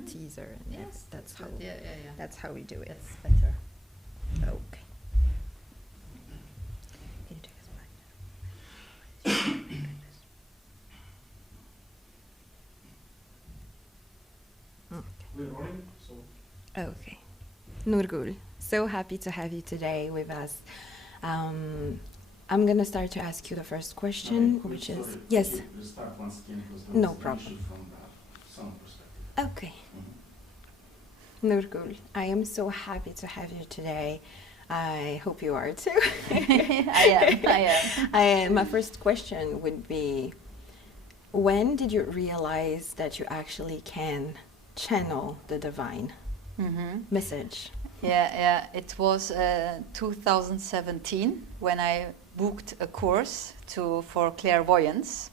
teaser, and Yes, that's how good. Yeah. that's how we do it. That's better. Okay. Can you take us back? We're rolling, so Okay. Nurgul, so happy to have you today with us. I'm going to start to ask you the first question, okay, which is... sorry, Yes. could you restart once again because there No was an problem. issue from the sound perspective. Okay. Mhm. Nurgul, I am so happy to have you today. I hope you are too. I am. My first question would be, when did you realize that you actually can channel the divine message? Yeah. It was 2017 when I booked a course for clairvoyance,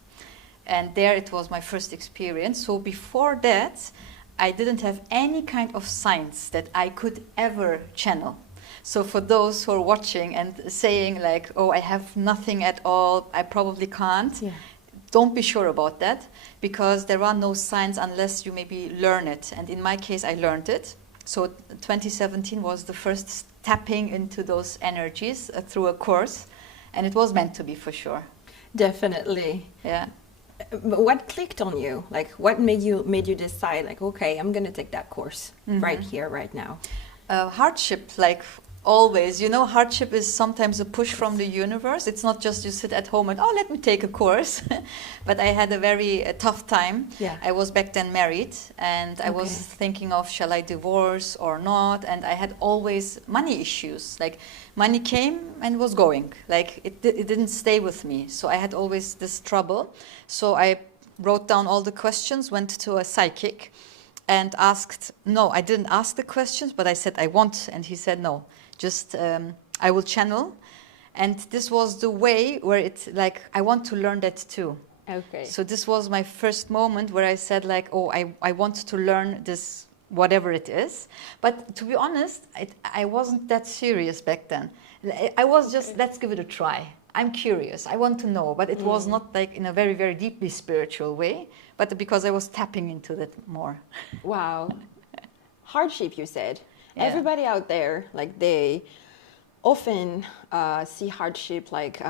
and there it was my first experience. So before that, I didn't have any kind of signs that I could ever channel. So for those who are watching and saying like, "Oh, I have nothing at all, I probably can't," Yeah. don't be sure about that, because there are no signs unless you maybe learn it. And in my case, I learned it. So 2017 was the first tapping into those energies through a course, and it was meant to be for sure. Definitely. Yeah. But what clicked on you? Like, what made you decide, like, okay, I'm gonna take that course right here, right now? Hardship, like always, hardship is sometimes a push from the universe. It's not just you sit at home and, oh, let me take a course. But I had a very tough time. Yeah. I was back then married, and I was Okay. thinking of, shall I divorce or not? And I had always money issues. Like, money came and was going. Like, it didn't stay with me. So I had always this trouble. So I wrote down all the questions, went to a psychic, and asked, no, I didn't ask the questions, but I said, I want. And he said, no, just I will channel. And this was the way where it's like, I want to learn that too. Okay. So this was my first moment where I said like, oh, I want to learn this, whatever it is. But to be honest, I wasn't that serious back then. I was just, let's give it a try. I'm curious. I want to know. But it was not like in a very, very deeply spiritual way, but because I was tapping into that more. Wow. Hardship, you said. Yeah. Everybody out there, like, they often see hardship like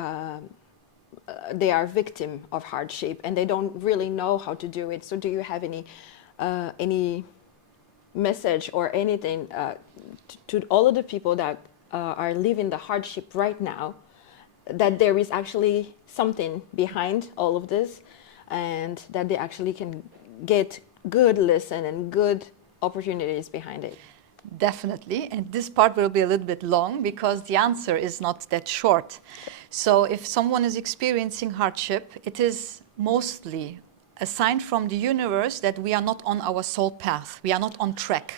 they are victim of hardship, and they don't really know how to do it. So do you have any message or anything to all of the people that are living the hardship right now, that there is actually something behind all of this, and that they actually can get good lesson and good opportunities behind it? Definitely, and this part will be a little bit long because the answer is not that short. So if someone is experiencing hardship, it is mostly a sign from the universe that we are not on our soul path, we are not on track.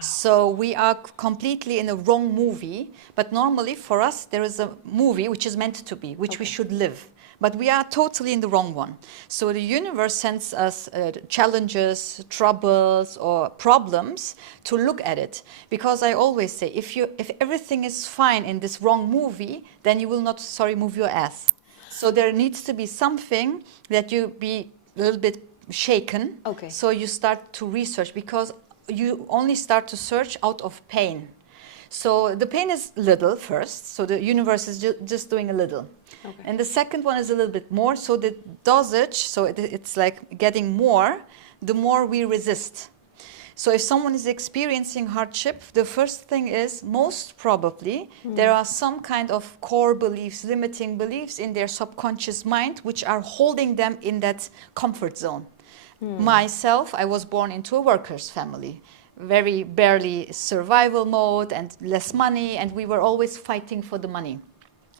So we are completely in a wrong movie, but normally for us there is a movie which is meant to be, which we should live. But we are totally in the wrong one. So the universe sends us challenges, troubles, or problems to look at it. Because I always say, if everything is fine in this wrong movie, then you will not, move your ass. So there needs to be something that you be a little bit shaken. Okay. So you start to research, because you only start to search out of pain. So the pain is little first, so the universe is just doing a little. Okay. And the second one is a little bit more, so the dosage, so it's like getting more, the more we resist. So if someone is experiencing hardship, the first thing is, most probably, there are some kind of core beliefs, limiting beliefs in their subconscious mind, which are holding them in that comfort zone. Myself, I was born into a workers' family. Very barely survival mode and less money, and we were always fighting for the money.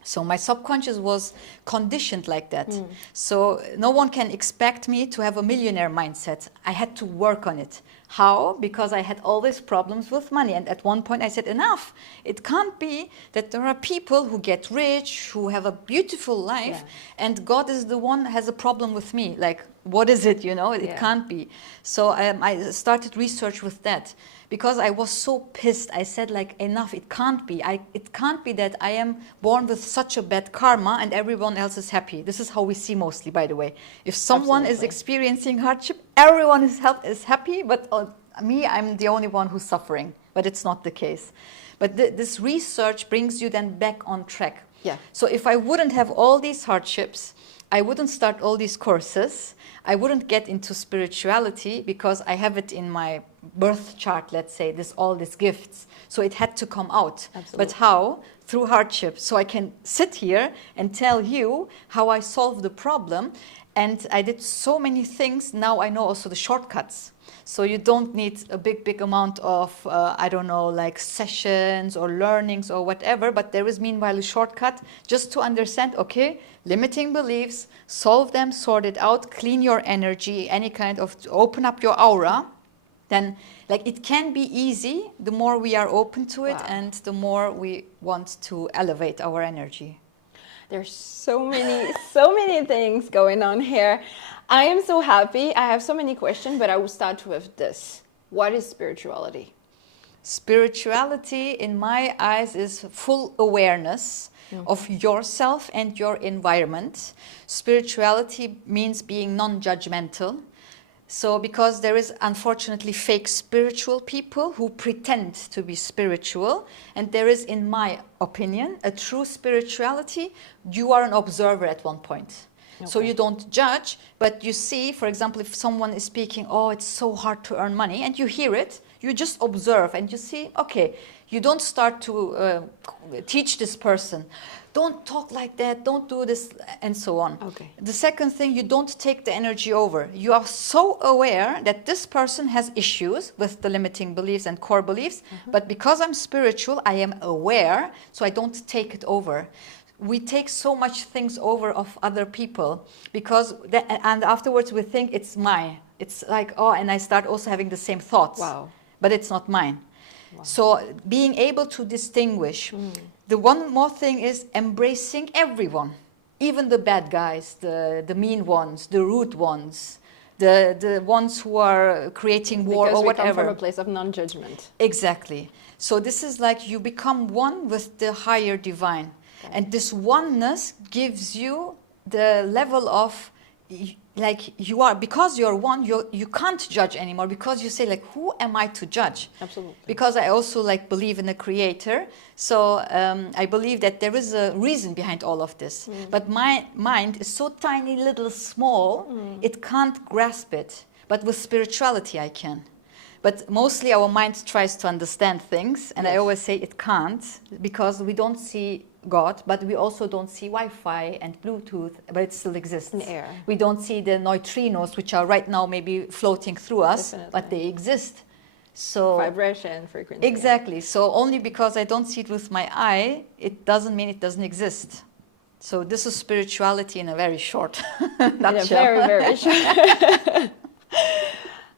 So my subconscious was conditioned like that. So no one can expect me to have a millionaire mindset. I had to work on it. How? Because I had always problems with money. And at one point I said, enough. It can't be that there are people who get rich, who have a beautiful life, and God is the one who has a problem with me. Like, what is it, It can't be. So I started research with that. Because I was so pissed, I said, like, enough, it can't be. It can't be that I am born with such a bad karma and everyone else is happy. This is how we see mostly, by the way. If someone is Absolutely. experiencing hardship, everyone is happy, but I'm the only one who's suffering, but it's not the case. But this research brings you then back on track. Yeah. So if I wouldn't have all these hardships, I wouldn't start all these courses, I wouldn't get into spirituality because I have it in my birth chart, let's say, all these gifts. So it had to come out. Absolutely. But how? Through hardship. So I can sit here and tell you how I solved the problem. And I did so many things. Now I know also the shortcuts. So you don't need a big amount of, I don't know, like sessions or learnings or whatever, but there is meanwhile a shortcut just to understand, okay, limiting beliefs, solve them, sort it out, clean your energy, any kind of, open up your aura. Then like it can be easy the more we are open to it. Wow. And the more we want to elevate our energy. There's so many things going on here. I am so happy. I have so many questions, but I will start with this. What is spirituality? Spirituality, in my eyes, is full awareness of yourself and your environment. Spirituality means being non-judgmental. So because there is unfortunately fake spiritual people who pretend to be spiritual, and there is, in my opinion, a true spirituality. You are an observer at one point. So you don't judge, but you see, for example, if someone is speaking, oh, it's so hard to earn money, and you hear it, you just observe and you see, okay, you don't start to teach this person, don't talk like that, don't do this, and so on. Okay. The second thing, you don't take the energy over. You are so aware that this person has issues with the limiting beliefs and core beliefs, but because I'm spiritual, I am aware, so I don't take it over. We take so much things over of other people because, and afterwards we think it's mine. It's like, oh, and I start also having the same thoughts. Wow. But it's not mine. Wow. So being able to distinguish. The one more thing is embracing everyone, even the bad guys, the mean ones, the rude ones, the ones who are creating war Because or we whatever. come from a place of non-judgment. Exactly. So this is like you become one with the higher divine. Okay. And this oneness gives you the level of, like you are, because you're one, you can't judge anymore, because you say like, who am I to judge? Absolutely. Because I also like believe in a creator. So I believe that there is a reason behind all of this. But my mind is so tiny, little, small, it can't grasp it. But with spirituality I can. But mostly our mind tries to understand things, and I Yes. always say it can't, because we don't see God, but we also don't see Wi-Fi and Bluetooth, but it still exists. In air. We don't see the neutrinos, which are right now maybe floating through us, Definitely. but they exist. So Vibration, frequency. exactly. So only because I don't see it with my eye, it doesn't mean it doesn't exist. So this is spirituality in a very short In a nutshell. very, very short.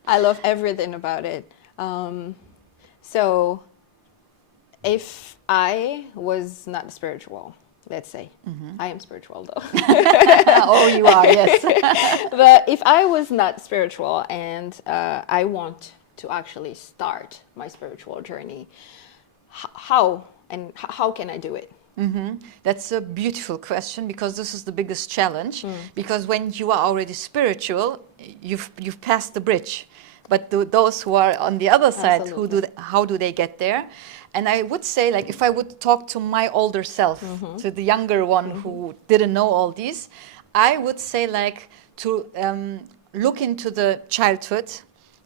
I love everything about it. So if I was not spiritual, let's say, I am spiritual though. Oh, you are, yes. But if I was not spiritual and I want to actually start my spiritual journey, how can I do it? That's a beautiful question, because this is the biggest challenge. Because when you are already spiritual, you've passed the bridge. But those who are on the other side, how do they get there? And I would say, like, if I would talk to my older self, to the younger one who didn't know all these, I would say, like, to look into the childhood,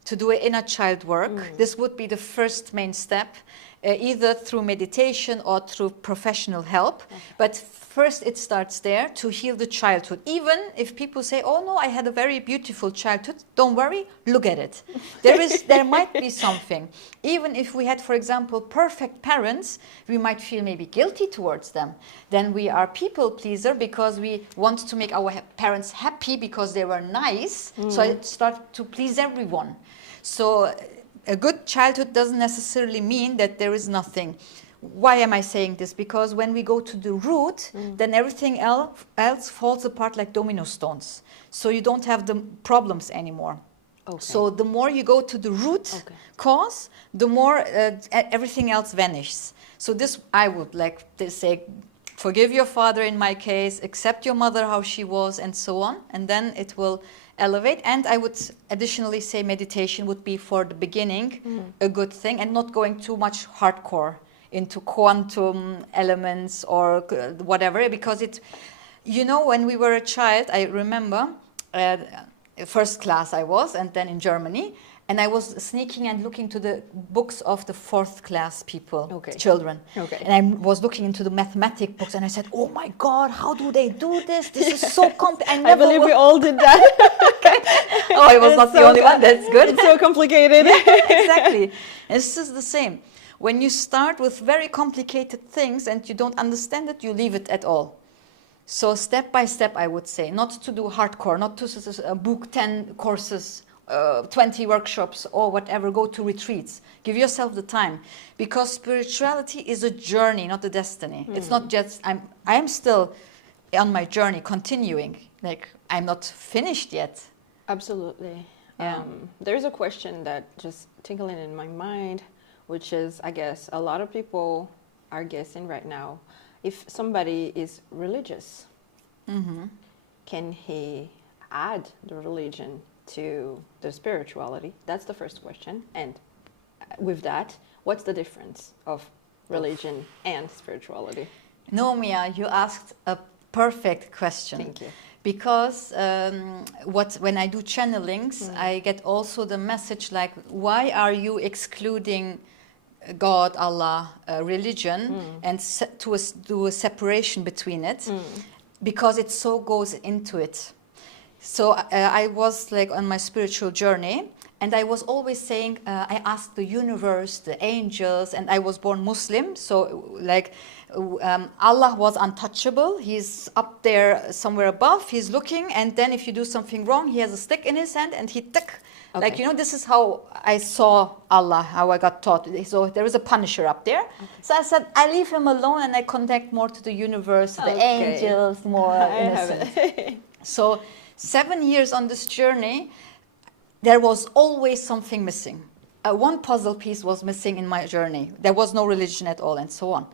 to do inner child work. This would be the first main step, either through meditation or through professional help. But first it starts there, to heal the childhood. Even if people say, oh no, I had a very beautiful childhood, don't worry, look at it. There might be something. Even if we had, for example, perfect parents, we might feel maybe guilty towards them. Then we are people pleaser because we want to make our parents happy because they were nice. So I start to please everyone. So a good childhood doesn't necessarily mean that there is nothing. Why am I saying this? Because when we go to the root, then everything else falls apart like domino stones. So you don't have the problems anymore. Okay. So the more you go to the root cause, the more everything else vanishes. So this, I would like to say, forgive your father in my case, accept your mother how she was, and so on. And then it will elevate. And I would additionally say meditation would be for the beginning a good thing, and not going too much hardcore into quantum elements or whatever, because it, you know, when we were a child, I remember first class I was, and then in Germany, and I was sneaking and looking to the books of the fourth class people, Okay. children. Okay. And I was looking into the mathematic books, and I said, oh my God, how do they do this? This is so complicated. I believe we all did that. Oh, I was not the so only one. That's good. It's so complicated. Exactly. This is the same. When you start with very complicated things and you don't understand it, you leave it at all. So step by step, I would say, not to do hardcore, not to book 10 courses, 20 workshops or whatever, go to retreats. Give yourself the time, because spirituality is a journey, not a destiny. It's not just, I'm still on my journey, continuing. Like, I'm not finished yet. Absolutely. Yeah. There's a question that just tinkling in my mind, which is, I guess, a lot of people are guessing right now, if somebody is religious, can he add the religion to the spirituality? That's the first question. And with that, what's the difference of religion and spirituality? No, Mia, you asked a perfect question. Thank you. Because when I do channelings, I get also the message like, why are you excluding God, Allah, religion, and do a separation between it? Because it so goes into it. So I was like on my spiritual journey, and I was always saying, I asked the universe, the angels, and I was born Muslim, so like Allah was untouchable. He's up there somewhere above, he's looking, and then if you do something wrong, he has a stick in his hand and he tick. Okay. Like, you know, this is how I saw Allah, how I got taught. So there is a punisher up there. Okay. So I said, I leave him alone and I connect more to the universe, the angels, more innocent. So 7 years on this journey, there was always something missing. One puzzle piece was missing in my journey. There was no religion at all, and so on.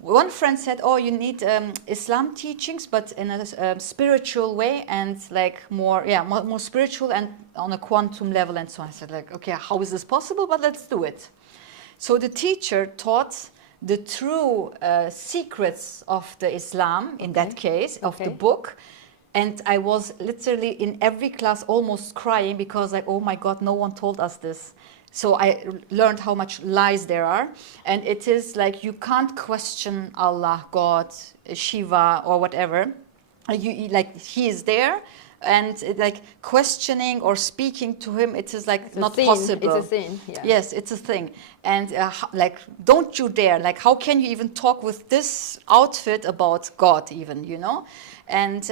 One friend said, oh, you need Islam teachings, but in a spiritual way, and like more spiritual and on a quantum level, and so on. I said, like, okay, how is this possible? But let's do it. So the teacher taught the true secrets of the Islam, in that case, of the book. And I was literally in every class almost crying, because like, oh my God, no one told us this. So I learned how much lies there are. And it is like, you can't question Allah, God, Shiva, or whatever. Like, he is there. And like questioning or speaking to him, it is like it's not possible. It's a sin. Yeah. Yes, it's a thing. And like, don't you dare. Like, how can you even talk with this outfit about God even, you know? And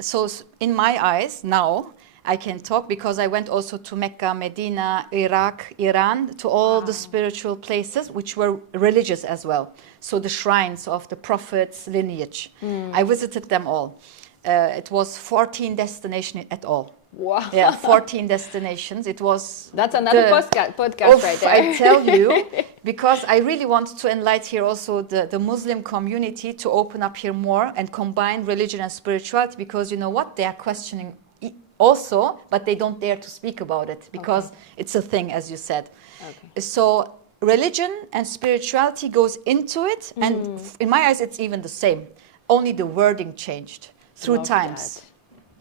so in my eyes now, I can talk, because I went also to Mecca, Medina, Iraq, Iran, to all the spiritual places, which were religious as well. So the shrines of the Prophet's lineage. I visited them all. It was 14 destinations at all. Wow. Yeah, 14 destinations. It was... That's another podcast right there. I tell you, because I really want to enlighten here also the Muslim community to open up here more and combine religion and spirituality, because you know what? They are questioning also, but they don't dare to speak about it, because it's a thing, as you said. Okay. So religion and spirituality goes into it, and in my eyes, it's even the same. Only the wording changed through times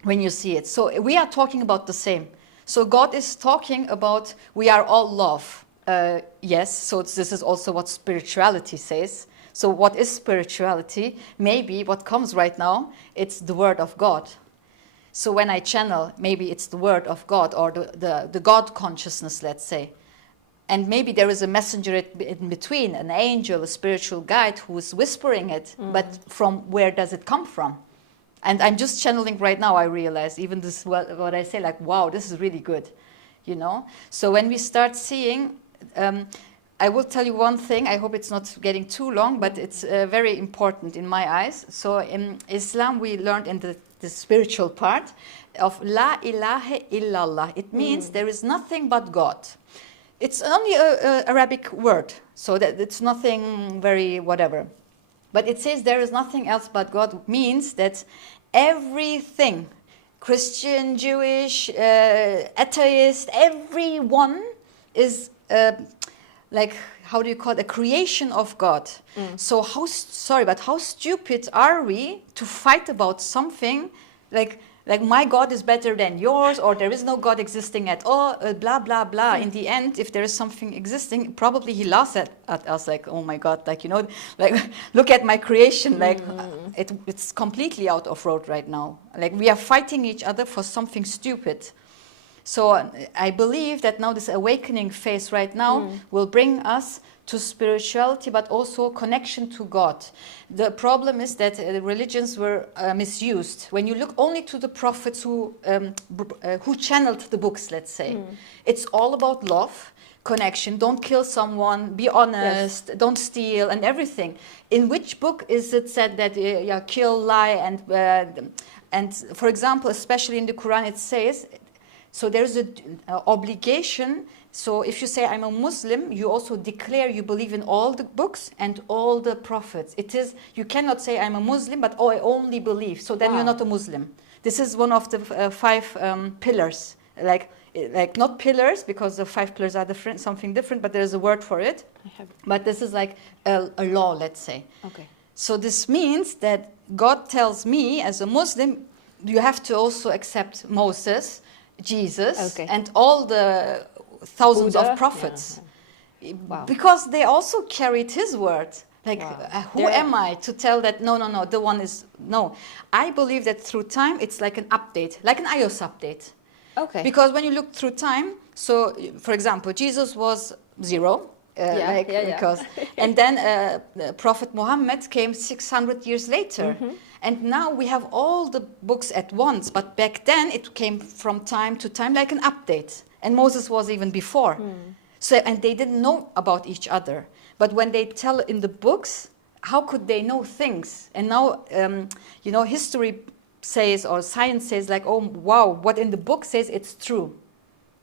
when you see it. So we are talking about the same. So God is talking about we are all love. Yes, so this is also what spirituality says. So what is spirituality? Maybe what comes right now, it's the word of God. So when I channel, maybe it's the word of God, or the God consciousness, let's say. And maybe there is a messenger in between, an angel, a spiritual guide who is whispering it. But from where does it come from? And I'm just channeling right now, I realize, even this, what I say, like, wow, this is really good, you know? So when we start seeing, I will tell you one thing, I hope it's not getting too long, but it's very important in my eyes. So in Islam, we learned in the spiritual part of La ilaha illallah. It means there is nothing but God. It's only an Arabic word, so that it's nothing very whatever. But it says there is nothing else but God, means that everything Christian, Jewish, atheist, everyone is like, how do you call it, a creation of God. So how stupid are we to fight about something like my God is better than yours, or there is no God existing at all, blah, blah, blah. In the end, if there is something existing, probably he laughs at us like, oh my God, like, like, look at my creation, like, it's completely out of road right now. Like, we are fighting each other for something stupid. So I believe that now this awakening phase right now will bring us to spirituality, but also connection to God. The problem is that religions were misused. When you look only to the prophets who channeled the books, let's say, it's all about love, connection, don't kill someone, be honest, don't steal, and everything. In which book is it said that kill, lie, and for example, especially in the Quran, it says, so there's an obligation. So if you say I'm a Muslim, you also declare you believe in all the books and all the prophets. You cannot say I'm a Muslim, but I only believe. So then you're not a Muslim. This is one of the 5 pillars. Like not pillars, because the 5 pillars are different, something different, but there's a word for it. But this is like a law, let's say. Okay. So this means that God tells me as a Muslim, you have to also accept Moses, Jesus, and all the thousands Buddha? of prophets. Yeah. Wow. Because they also carried his word. Like, who am I to tell that, no, the one is, no. I believe that through time, it's like an update, like an iOS update. Okay. Because when you look through time, so, for example, Jesus was 0. Because, and then Prophet Muhammad came 600 years later. And now we have all the books at once, but back then it came from time to time like an update. And Moses was even before. So, and they didn't know about each other. But when they tell in the books, how could they know things? And now, history says, or science says, like, oh, wow, what in the book says, it's true.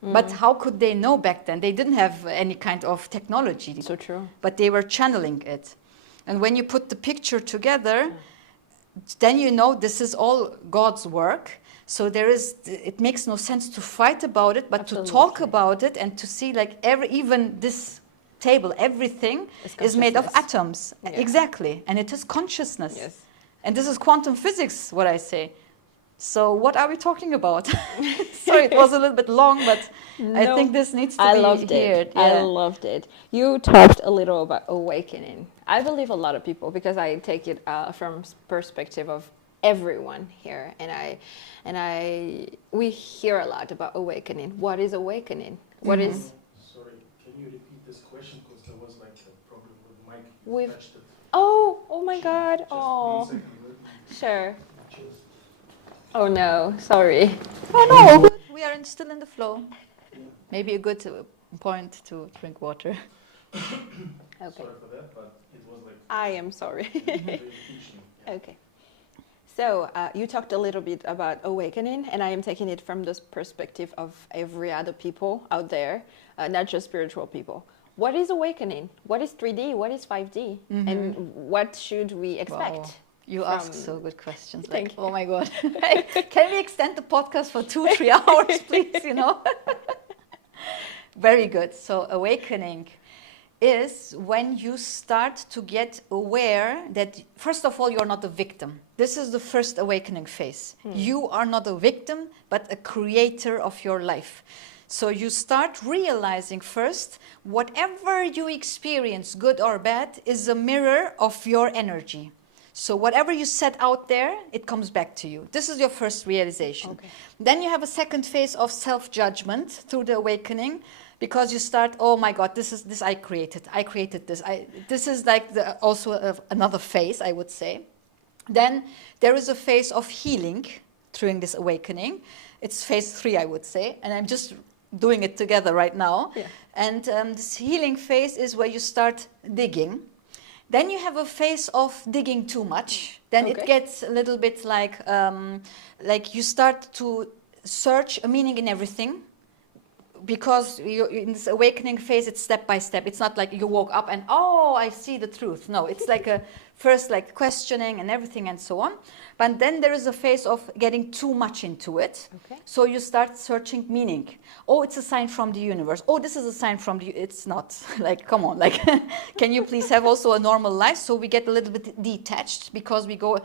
But how could they know back then? They didn't have any kind of technology. So true. But they were channeling it. And when you put the picture together, then you know this is all God's work. So it makes no sense to fight about it, but Absolutely. to talk about it and to see like even this table, everything is made of atoms. Yeah. Exactly. And it is consciousness. Yes. And this is quantum physics, what I say. So what are we talking about? Sorry, it was a little bit long, but I think this needs to be heard. I loved it. You talked a little about awakening. I believe a lot of people, because I take it from perspective of everyone here, we hear a lot about awakening. What is awakening? What is? Sorry, can you repeat this question, because there was like a problem with the mic. We've- You touched it. Oh my God! Just Oh, 1 second. sure. Just Oh no, sorry. Oh no, we are still in the flow. Maybe a good point to drink water. Okay. sorry for that, but it was like I am sorry. very teaching. Yeah. Okay. So you talked a little bit about awakening, and I am taking it from the perspective of every other people out there, not just spiritual people. What is awakening? What is 3D? What is 5D? And what should we expect? Wow. You ask so good questions. Thank Like, oh my God. Can we extend the podcast for 2-3 hours, please? Very good. So awakening is when you start to get aware that, first of all, you're not a victim. This is the first awakening phase. You are not a victim, but a creator of your life. So you start realizing first, whatever you experience, good or bad, is a mirror of your energy. So whatever you set out there, it comes back to you. This is your first realization. Okay. Then you have a second phase of self-judgment through the awakening, because you start, oh my God, this I created this. This is like also another phase, I would say. Then there is a phase of healing during this awakening. It's phase 3, I would say, and I'm just doing it together right now. Yeah. And this healing phase is where you start digging. Then you have a phase of digging too much. Then it gets a little bit like you start to search a meaning in everything. Because in this awakening phase, it's step by step. It's not like you woke up and, oh, I see the truth. No, it's like a first like questioning and everything and so on. But then there is a phase of getting too much into it. Okay. So you start searching meaning. Oh, it's a sign from the universe. Oh, this is a sign from the, it's not. Like, come on, like, can you please have also a normal life? So we get a little bit detached because we go,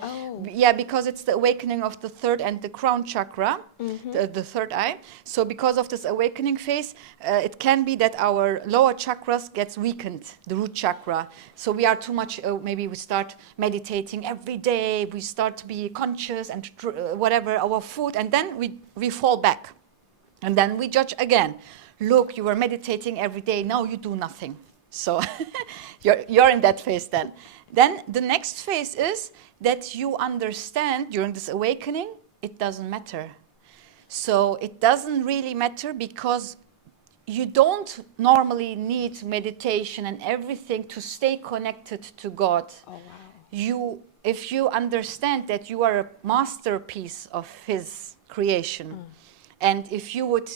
yeah, because it's the awakening of the third and the crown chakra, the third eye. So because of this awakening phase, it can be that our lower chakras gets weakened, the root chakra. So we are too much, maybe we start meditating every day, we start to be conscious and whatever, our food, and then we fall back. And then we judge again. Look, you were meditating every day, now you do nothing. So you're in that phase then. Then the next phase is that you understand during this awakening, it doesn't matter. So it doesn't really matter because you don't normally need meditation and everything to stay connected to God. Oh, wow. If you understand that you are a masterpiece of His creation, and if you would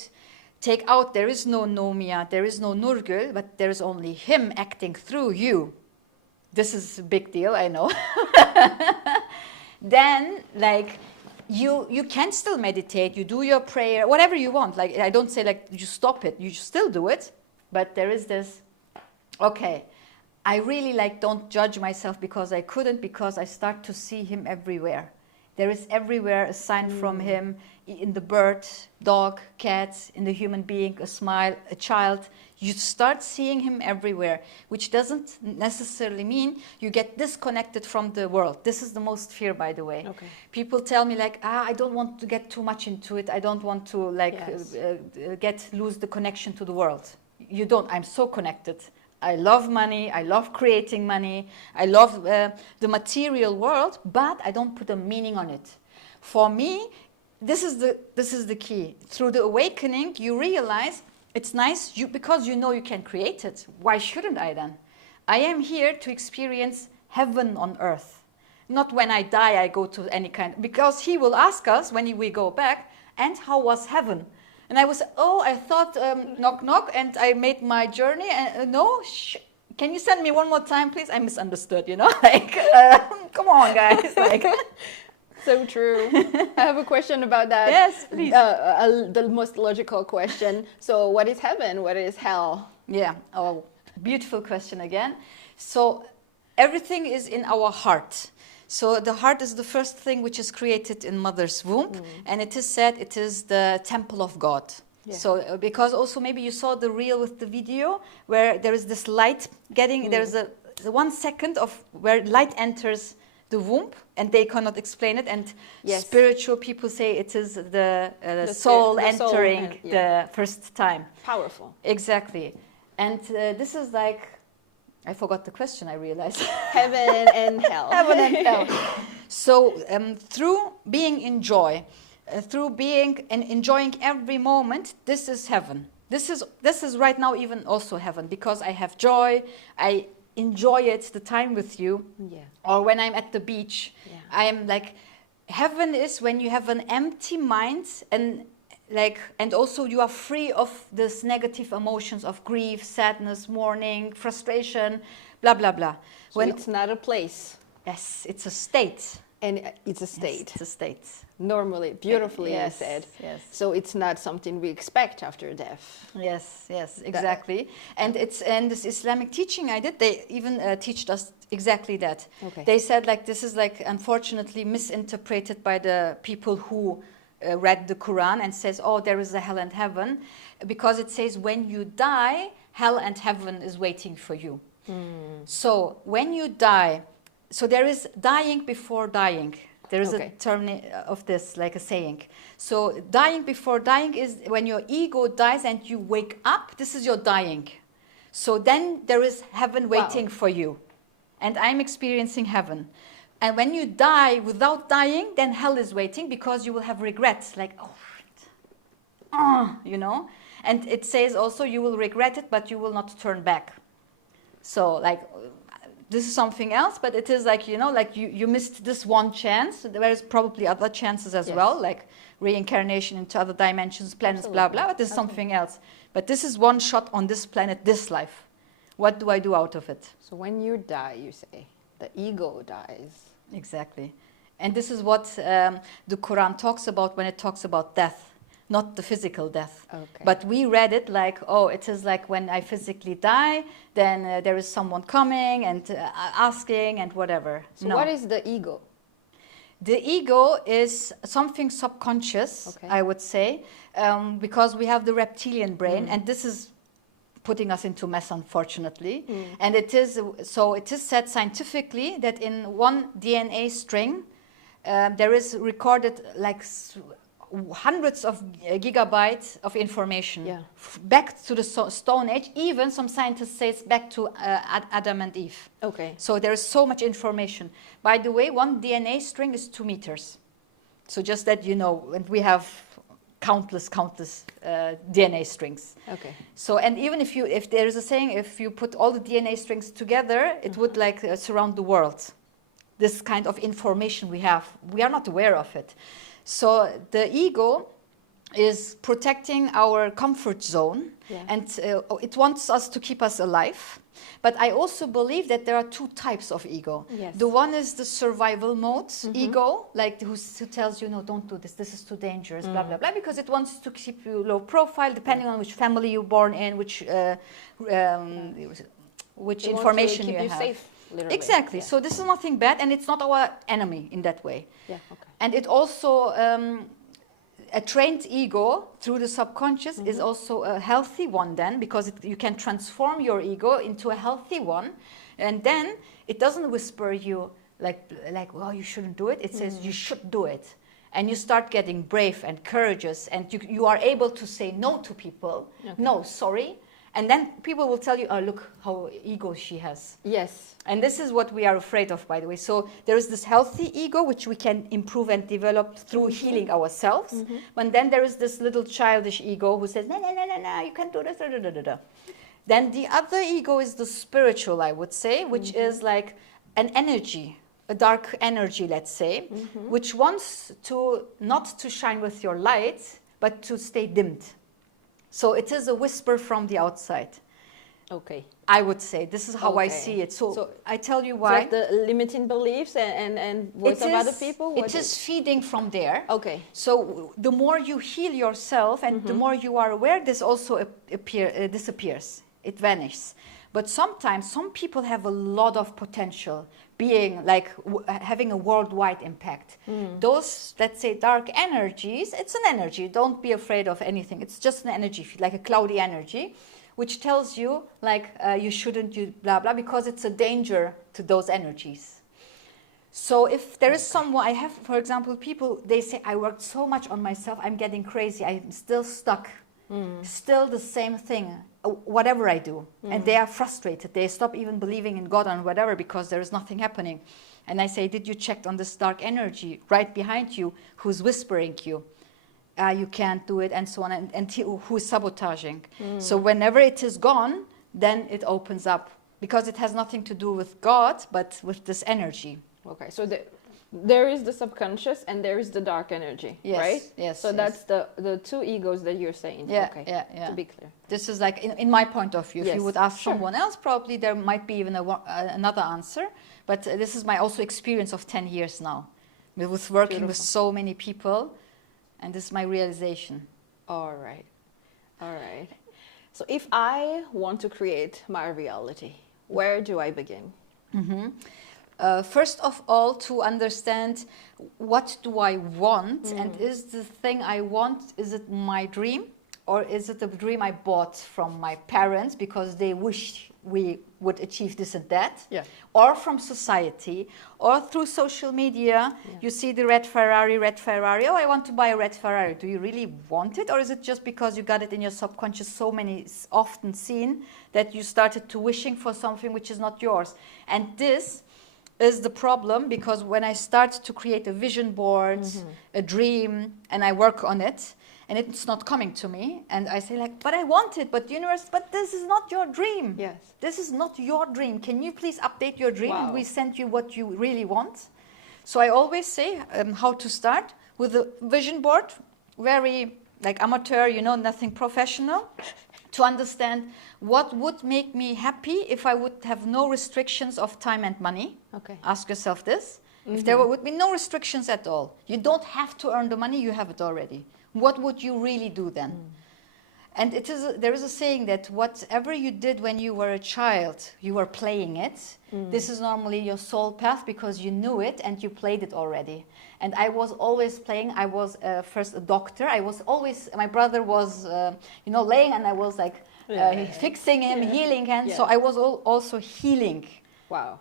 take out, there is no Nomia, there is no Nurgül, but there is only Him acting through you. This is a big deal, I know. Then, like, you can still meditate, you do your prayer, whatever you want. Like, I don't say like you stop it, you still do it, but there is this, okay, I really like don't judge myself because I couldn't, because I start to see Him everywhere. There is everywhere a sign from Him, in the bird, dog, cat, in the human being, a smile, a child. You start seeing Him everywhere, which doesn't necessarily mean you get disconnected from the world. This is the most fear, by the way. Okay. People tell me like, I don't want to get too much into it. I don't want to like lose the connection to the world. You don't. I'm so connected. I love money, I love creating money, I love the material world, but I don't put a meaning on it. For me, this is the key. Through the awakening, you realize it's nice because you know you can create it. Why shouldn't I then? I am here to experience heaven on earth. Not when I die, I go to any kind, because He will ask us when we go back, and how was heaven? And I was, I thought, knock, knock, and I made my journey. And can you send me one more time, please? I misunderstood, you know? Like, come on, guys. Like, so true. I have a question about that. Yes, please. The most logical question. So what is heaven? What is hell? Yeah. Oh, beautiful question again. So everything is in our heart. So the heart is the first thing which is created in mother's womb, and it is said it is the temple of God. Yeah. So because also maybe you saw the reel with the video where there is this light getting, there's a 1 second of where light enters the womb, and they cannot explain it, and spiritual people say it is the soul entering the first time. Powerful. Exactly. And this is like, I forgot the question, I realized. Heaven and hell. Heaven and hell. So through being in joy, through being and enjoying every moment, this is heaven. This is right now even also heaven, because I have joy, I enjoy it, the time with you. Yeah. Or when I'm at the beach, I am like, heaven is when you have an empty mind, and also you are free of this negative emotions of grief, sadness, mourning, frustration, blah, blah, blah. So it's not a place. Yes, it's a state. And it's a state. Yes, it's a state. Normally, beautifully you said. Yes. So it's not something we expect after death. Yes, exactly. And this Islamic teaching I did, they even teach us exactly that. Okay. They said like this is like unfortunately misinterpreted by the people who read the Quran and says, oh, there is a hell and heaven, because it says when you die, hell and heaven is waiting for you. So when you die, so there is dying before dying. There is a term of this, like a saying. So dying before dying is when your ego dies and you wake up, this is your dying. So then there is heaven waiting for you. And I'm experiencing heaven. And when you die without dying, then hell is waiting, because you will have regrets, like, you know. And it says also you will regret it, but you will not turn back. So like, this is something else, but it is like, you know, like you missed this one chance. There is probably other chances as well, like reincarnation into other dimensions, planets, blah, blah, but this is something else. But this is one shot on this planet, this life. What do I do out of it? So when you die, you say, The ego dies. Exactly. And this is what the Quran talks about when it talks about death, not the physical death. Okay. But we read it like, oh, it is like when I physically die, then there is someone coming and asking and whatever. So No. what is the ego? The ego is something subconscious, Okay. I would say, because we have the reptilian brain, and this is putting us into mess, unfortunately. And it is said scientifically that in one DNA string, there is recorded like hundreds of gigabytes of information Yeah. back to the Stone Age. Even some scientists say it's back to Adam and Eve. Okay. So there is so much information. By the way, one DNA string is 2 meters. So just that you know, and we have countless DNA strings. Okay. So, and even if there is a saying, if you put all the DNA strings together, it would like surround the world. This kind of information we have, we are not aware of it. So the ego is protecting our comfort zone, Yeah. and it wants us to keep us alive. But I also believe that there are 2 types of ego. Yes. The one is the survival mode ego, like who tells you, no, don't do this is too dangerous, blah, blah, blah, because it wants to keep you low profile, depending on which family you're born in, which They information want to keep you have. safe, literally. Exactly. Yeah. So this is nothing bad, and it's not our enemy in that way. Yeah. Okay. And it also, a trained ego through the subconscious is also a healthy one then, because you can transform your ego into a healthy one. And then it doesn't whisper you like well, you shouldn't do it. It says you should do it. And you start getting brave and courageous, and you are able to say no to people. Okay. No, sorry. And then people will tell you, oh, look how ego she has. Yes. And this is what we are afraid of, by the way. So there is this healthy ego, which we can improve and develop through healing ourselves. But then there is this little childish ego who says, no, no, no, no, no, you can't do this, da, da, da, da, da. Then the other ego is the spiritual, I would say, which is like an energy, a dark energy, let's say, which wants to not to shine with your light, but to stay dimmed. So it is a whisper from the outside. Okay. I would say this is how I Okay. see it. So, So I tell you It's why. like the limiting beliefs and voice of other people. It is feeding from there. Okay. So the more you heal yourself and the more you are aware, this also disappears. It vanishes. But sometimes some people have a lot of potential, being like having a worldwide impact. Those, let's say, dark energies, it's an energy. Don't be afraid of anything. It's just an energy, like a cloudy energy, which tells you like you shouldn't do blah, blah, because it's a danger to those energies. So if there is someone, I have, for example, people, they say, I worked so much on myself, I'm getting crazy, I'm still stuck. Still the same thing, whatever I do. And they are frustrated. They stop even believing in God and whatever because there is nothing happening. And I say, did you check on this dark energy right behind you who's whispering you? You can't do it, and so on, and who is sabotaging. So whenever it is gone, then it opens up, because it has nothing to do with God, but with this energy. Okay. So there is the subconscious and there is the dark energy, Yes, right? yes, So yes. that's the 2 egos that you're saying. Yeah, Okay. yeah. To be clear. This is like, in my point of view, if Yes, you would ask sure. someone else, probably there might be even another answer. But this is my also experience of 10 years now, with working with Beautiful. so many people, and this is my realization. All right. All right. So if I want to create my reality, where do I begin? First of all, to understand what do I want, and is the thing I want, is it my dream, or is it a dream I bought from my parents because they wished we would achieve this and that, Yeah. or from society, or through social media. You see the red Ferrari, oh, I want to buy a red Ferrari. Do you really want it, or is it just because you got it in your subconscious often seen that you started to wishing for something which is not yours? And this is the problem, because when I start to create a vision board, a dream, and I work on it, and it's not coming to me, and I say like, but I want it, but universe, but this is not your dream. Yes. This is not your dream. Can you please update your dream, and Wow. we send you what you really want? So I always say how to start with a vision board, very like amateur, nothing professional. to understand what would make me happy if I would have no restrictions of time and money. Okay. Ask yourself this. If there would be no restrictions at all, you don't have to earn the money, you have it already. What would you really do then? And there is a saying that whatever you did when you were a child, you were playing it. This is normally your soul path because you knew it and you played it already. And I was always playing. I was first a doctor. I was always, my brother was, laying, and I was like fixing him, healing him. Yeah. So I was also healing. Wow.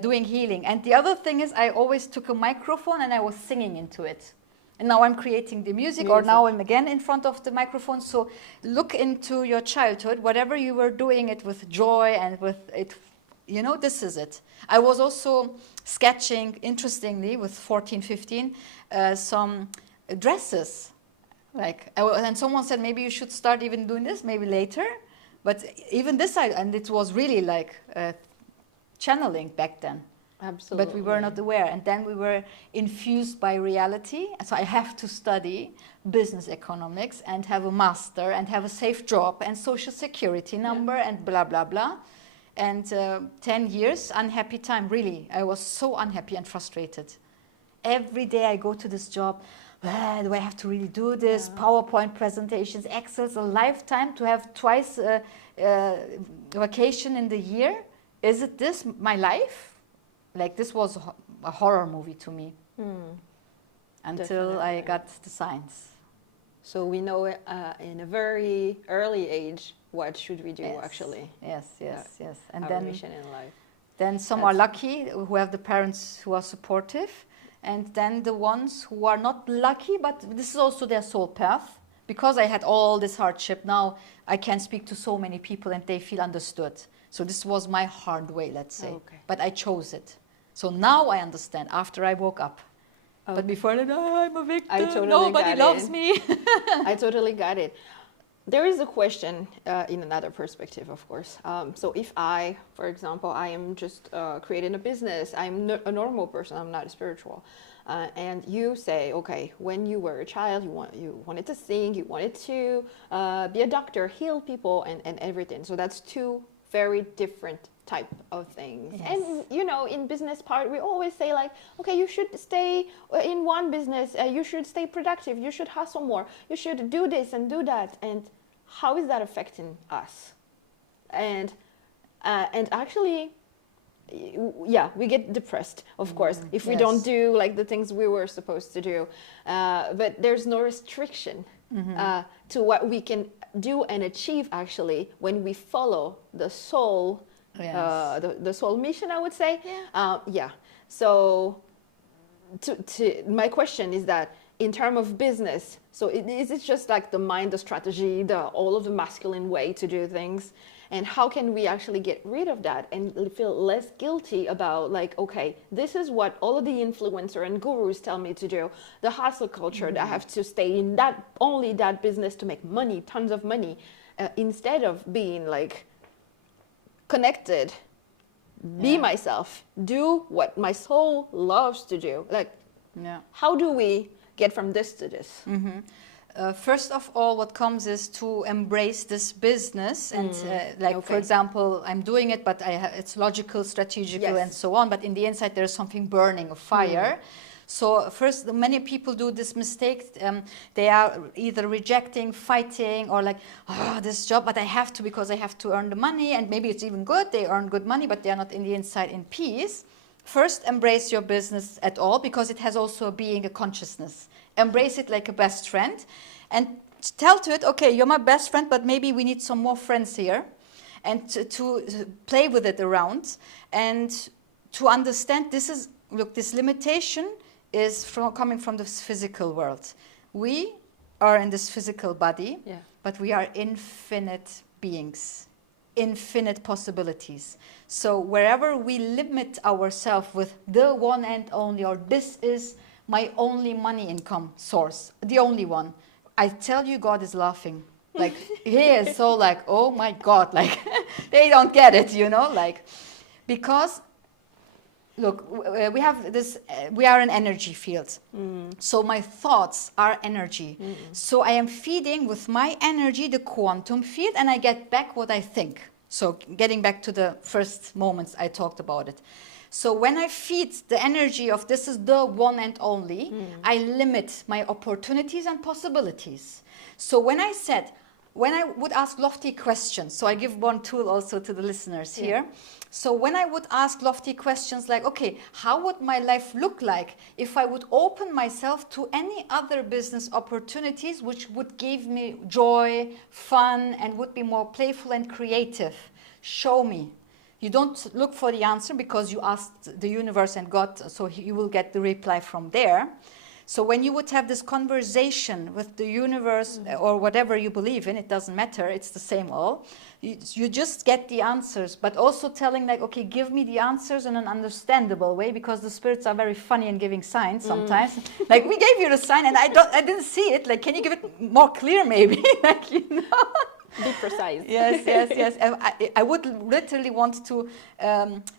Doing healing. And the other thing is I always took a microphone and I was singing into it. And now I'm creating the music, or now I'm again in front of the microphone. So look into your childhood, whatever you were doing it with joy and with it, this is it. I was also sketching, interestingly, with 14, 15, some dresses. And someone said, maybe you should start even doing this, maybe later. But even this, and it was really like channeling back then. Absolutely. But we were not aware. And then we were infused by reality. So I have to study business economics and have a master and have a safe job and social security number and blah, blah, blah. And 10 years, unhappy time, really. I was so unhappy and frustrated. Every day I go to this job. Do I have to really do this? PowerPoint presentations, Excels, a lifetime to have twice vacation in the year? Is it this my life? Like, this was a horror movie to me until I got the signs. So we know in a very early age what should we do actually. Yes. And our mission in life. Then some are lucky who have the parents who are supportive, and then the ones who are not lucky, but this is also their soul path. Because I had all this hardship, now I can speak to so many people and they feel understood. So this was my hard way, let's say. Okay. But I chose it. So now I understand after I woke up. Okay. But before that, I'm a victim. I totally Nobody got loves it. me. I totally got it. There is a question in another perspective, of course. So if I, for example, I am just creating a business, I'm a normal person, I'm not spiritual. And you say, okay, when you were a child, you wanted to sing, you wanted to be a doctor, heal people and everything. So that's two very different type of things. Yes. And in business part we always say like, okay, you should stay in one business, you should stay productive, you should hustle more, you should do this and do that. And how is that affecting us? And actually, we get depressed, of course, if we don't do like the things we were supposed to do, but there's no restriction to what we can do and achieve actually when we follow the soul. Yes. The soul mission, I would say. So my question is that in terms of business, so is it just like the mind, the strategy, all of the masculine way to do things? And how can we actually get rid of that and feel less guilty about like, okay, this is what all of the influencer and gurus tell me to do, the hustle culture, that I have to stay in only that business to make money, tons of money, instead of being like, connected, be myself, do what my soul loves to do. Like, how do we get from this to this? First of all, what comes is to embrace this business and for example, I'm doing it, but it's logical, strategical, and so on. But in the inside, there's something burning, a fire. So first, many people do this mistake. They are either rejecting, fighting, or like, this job, but I have to because I have to earn the money. And maybe it's even good. They earn good money, but they are not in the inside in peace. First, embrace your business at all because it has also being a consciousness. Embrace it like a best friend and tell to it, okay, you're my best friend, but maybe we need some more friends here. And to play with it around and to understand this limitation is coming from this physical world. We are in this physical body, but we are infinite beings, infinite possibilities. So wherever we limit ourselves with the one and only, or this is my only money income source, the only one, I tell you, God is laughing. Like, he is so like, oh my God, like, they don't get it, like, because look, we have this, we are an energy field. So my thoughts are energy. So I am feeding with my energy the quantum field, and I get back what I think. So getting back to the first moments I talked about it. So when I feed the energy of this is the one and only, I limit my opportunities and possibilities. So when I would ask lofty questions, so I give one tool also to the listeners here. So when I would ask lofty questions like, okay, how would my life look like if I would open myself to any other business opportunities which would give me joy, fun, and would be more playful and creative? Show me. You don't look for the answer because you asked the universe and God, so you will get the reply from there. So when you would have this conversation with the universe or whatever you believe in, it doesn't matter, it's the same all. You just get the answers, but also telling like, okay, give me the answers in an understandable way, because the spirits are very funny in giving signs sometimes. Like, we gave you the sign and I didn't see it. Like, can you give it more clear maybe? Like, you know. Be precise. Yes. I would literally want to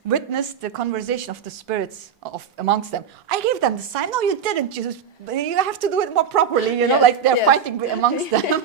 witness the conversation of the spirits amongst them. I gave them the sign. No, you didn't. You have to do it more properly. You know, like they're fighting amongst them.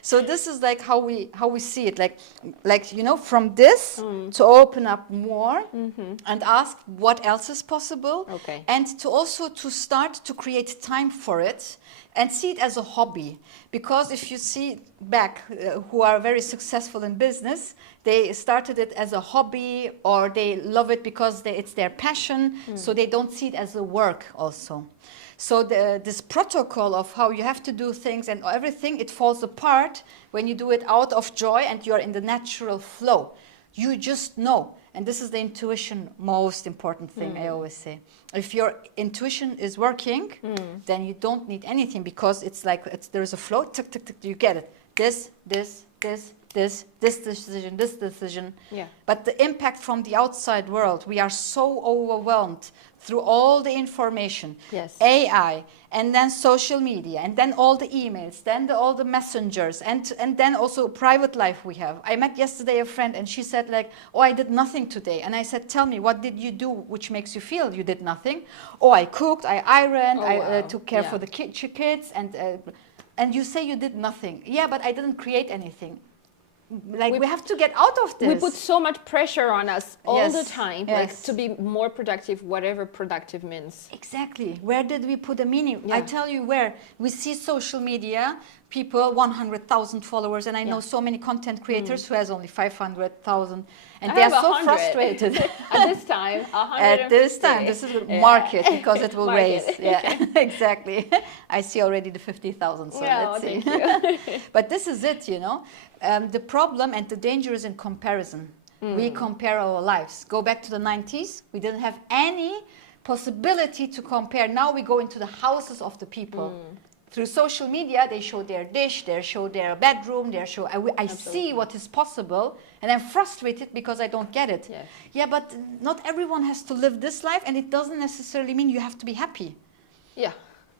So this is like how we see it. Like you know, from this to open up more and ask what else is possible. Okay. And to also to start to create time for it. And see it as a hobby, because if you see back who are very successful in business, they started it as a hobby, or they love it because it's their passion, so they don't see it as a work also. So this protocol of how you have to do things and everything, it falls apart when you do it out of joy and you're in the natural flow. You just know. And this is the intuition, most important thing I always say. If your intuition is working, then you don't need anything, because it's like there's a flow, tick, tick, tick, you get it. This decision. Yeah. But the impact from the outside world, we are so overwhelmed through all the information, Yes. AI, and then social media, and then all the emails, then all the messengers, and then also private life we have. I met yesterday a friend, and she said like, oh, I did nothing today. And I said, tell me, what did you do which makes you feel you did nothing? Oh, I cooked, I ironed, I took care for the kids, and you say you did nothing. Yeah, but I didn't create anything. Like, we have to get out of this. We put so much pressure on us all the time, like Yes. to be more productive, whatever productive means. Exactly. Where did we put the meaning? Yeah. I tell you where. We see social media, people, 100,000 followers, and I know so many content creators who has only 500,000, and I they are have so 100. frustrated. At this time, 150. At this time, this is market, because it will Market. raise. Yeah, exactly. I see already the 50,000, so Yeah, let's see. thank you. But this is it, you know. The problem and the danger is in comparison. We compare our lives. Go back to the 90s, we didn't have any possibility to compare. Now we go into the houses of the people. Through social media, they show their dish, they show their bedroom, they show. I see what is possible, and I'm frustrated because I don't get it. Yes. Yeah, but not everyone has to live this life, and it doesn't necessarily mean you have to be happy. Yeah,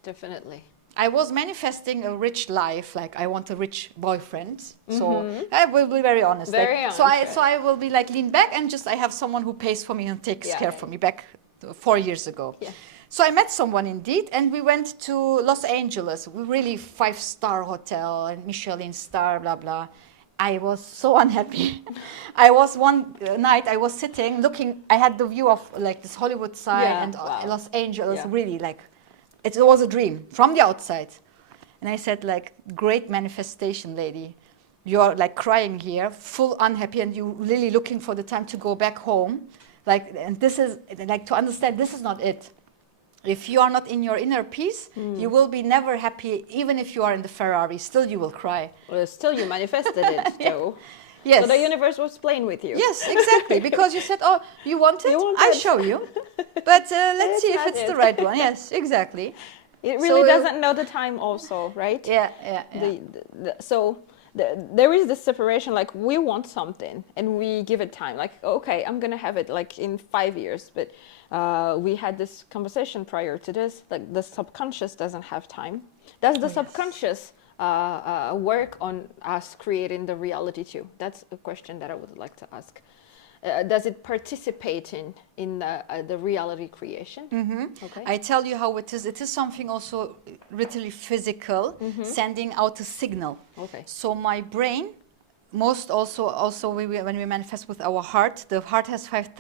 definitely. I was manifesting a rich life, like I want a rich boyfriend. So I will be very honest. Very like, honest, So I will be like lean back and just I have someone who pays for me and takes care for me back 4 years ago. Yeah. So I met someone indeed, and we went to Los Angeles, really 5-star hotel and Michelin star, blah blah. I was so unhappy. I was one night I was sitting looking. I had the view of like this Hollywood sign and Los Angeles, really like. It was a dream from the outside. And I said, like, great manifestation, lady. You're like crying here, full unhappy, and you really looking for the time to go back home. Like, and this is, like, to understand, this is not it. If you are not in your inner peace, you will be never happy, even if you are in the Ferrari, still you will cry. Well, still you manifested it, though. Yes. So the universe was playing with you. Yes, exactly. Because you said, oh, you want it? I show you. But let's see if it's the right one. Yes, exactly. It really doesn't know the time also, right? Yeah. There is this separation, like we want something and we give it time. Like, okay, I'm going to have it like in 5 years. But we had this conversation prior to this, like the subconscious doesn't have time. Does the subconscious work on us creating the reality too? That's a question that I would like to ask. does it participate in the reality creation? Okay. I tell you how it is. It is something also literally physical, sending out a signal. Okay. So my brain, also when we manifest with our heart, the heart has 5,000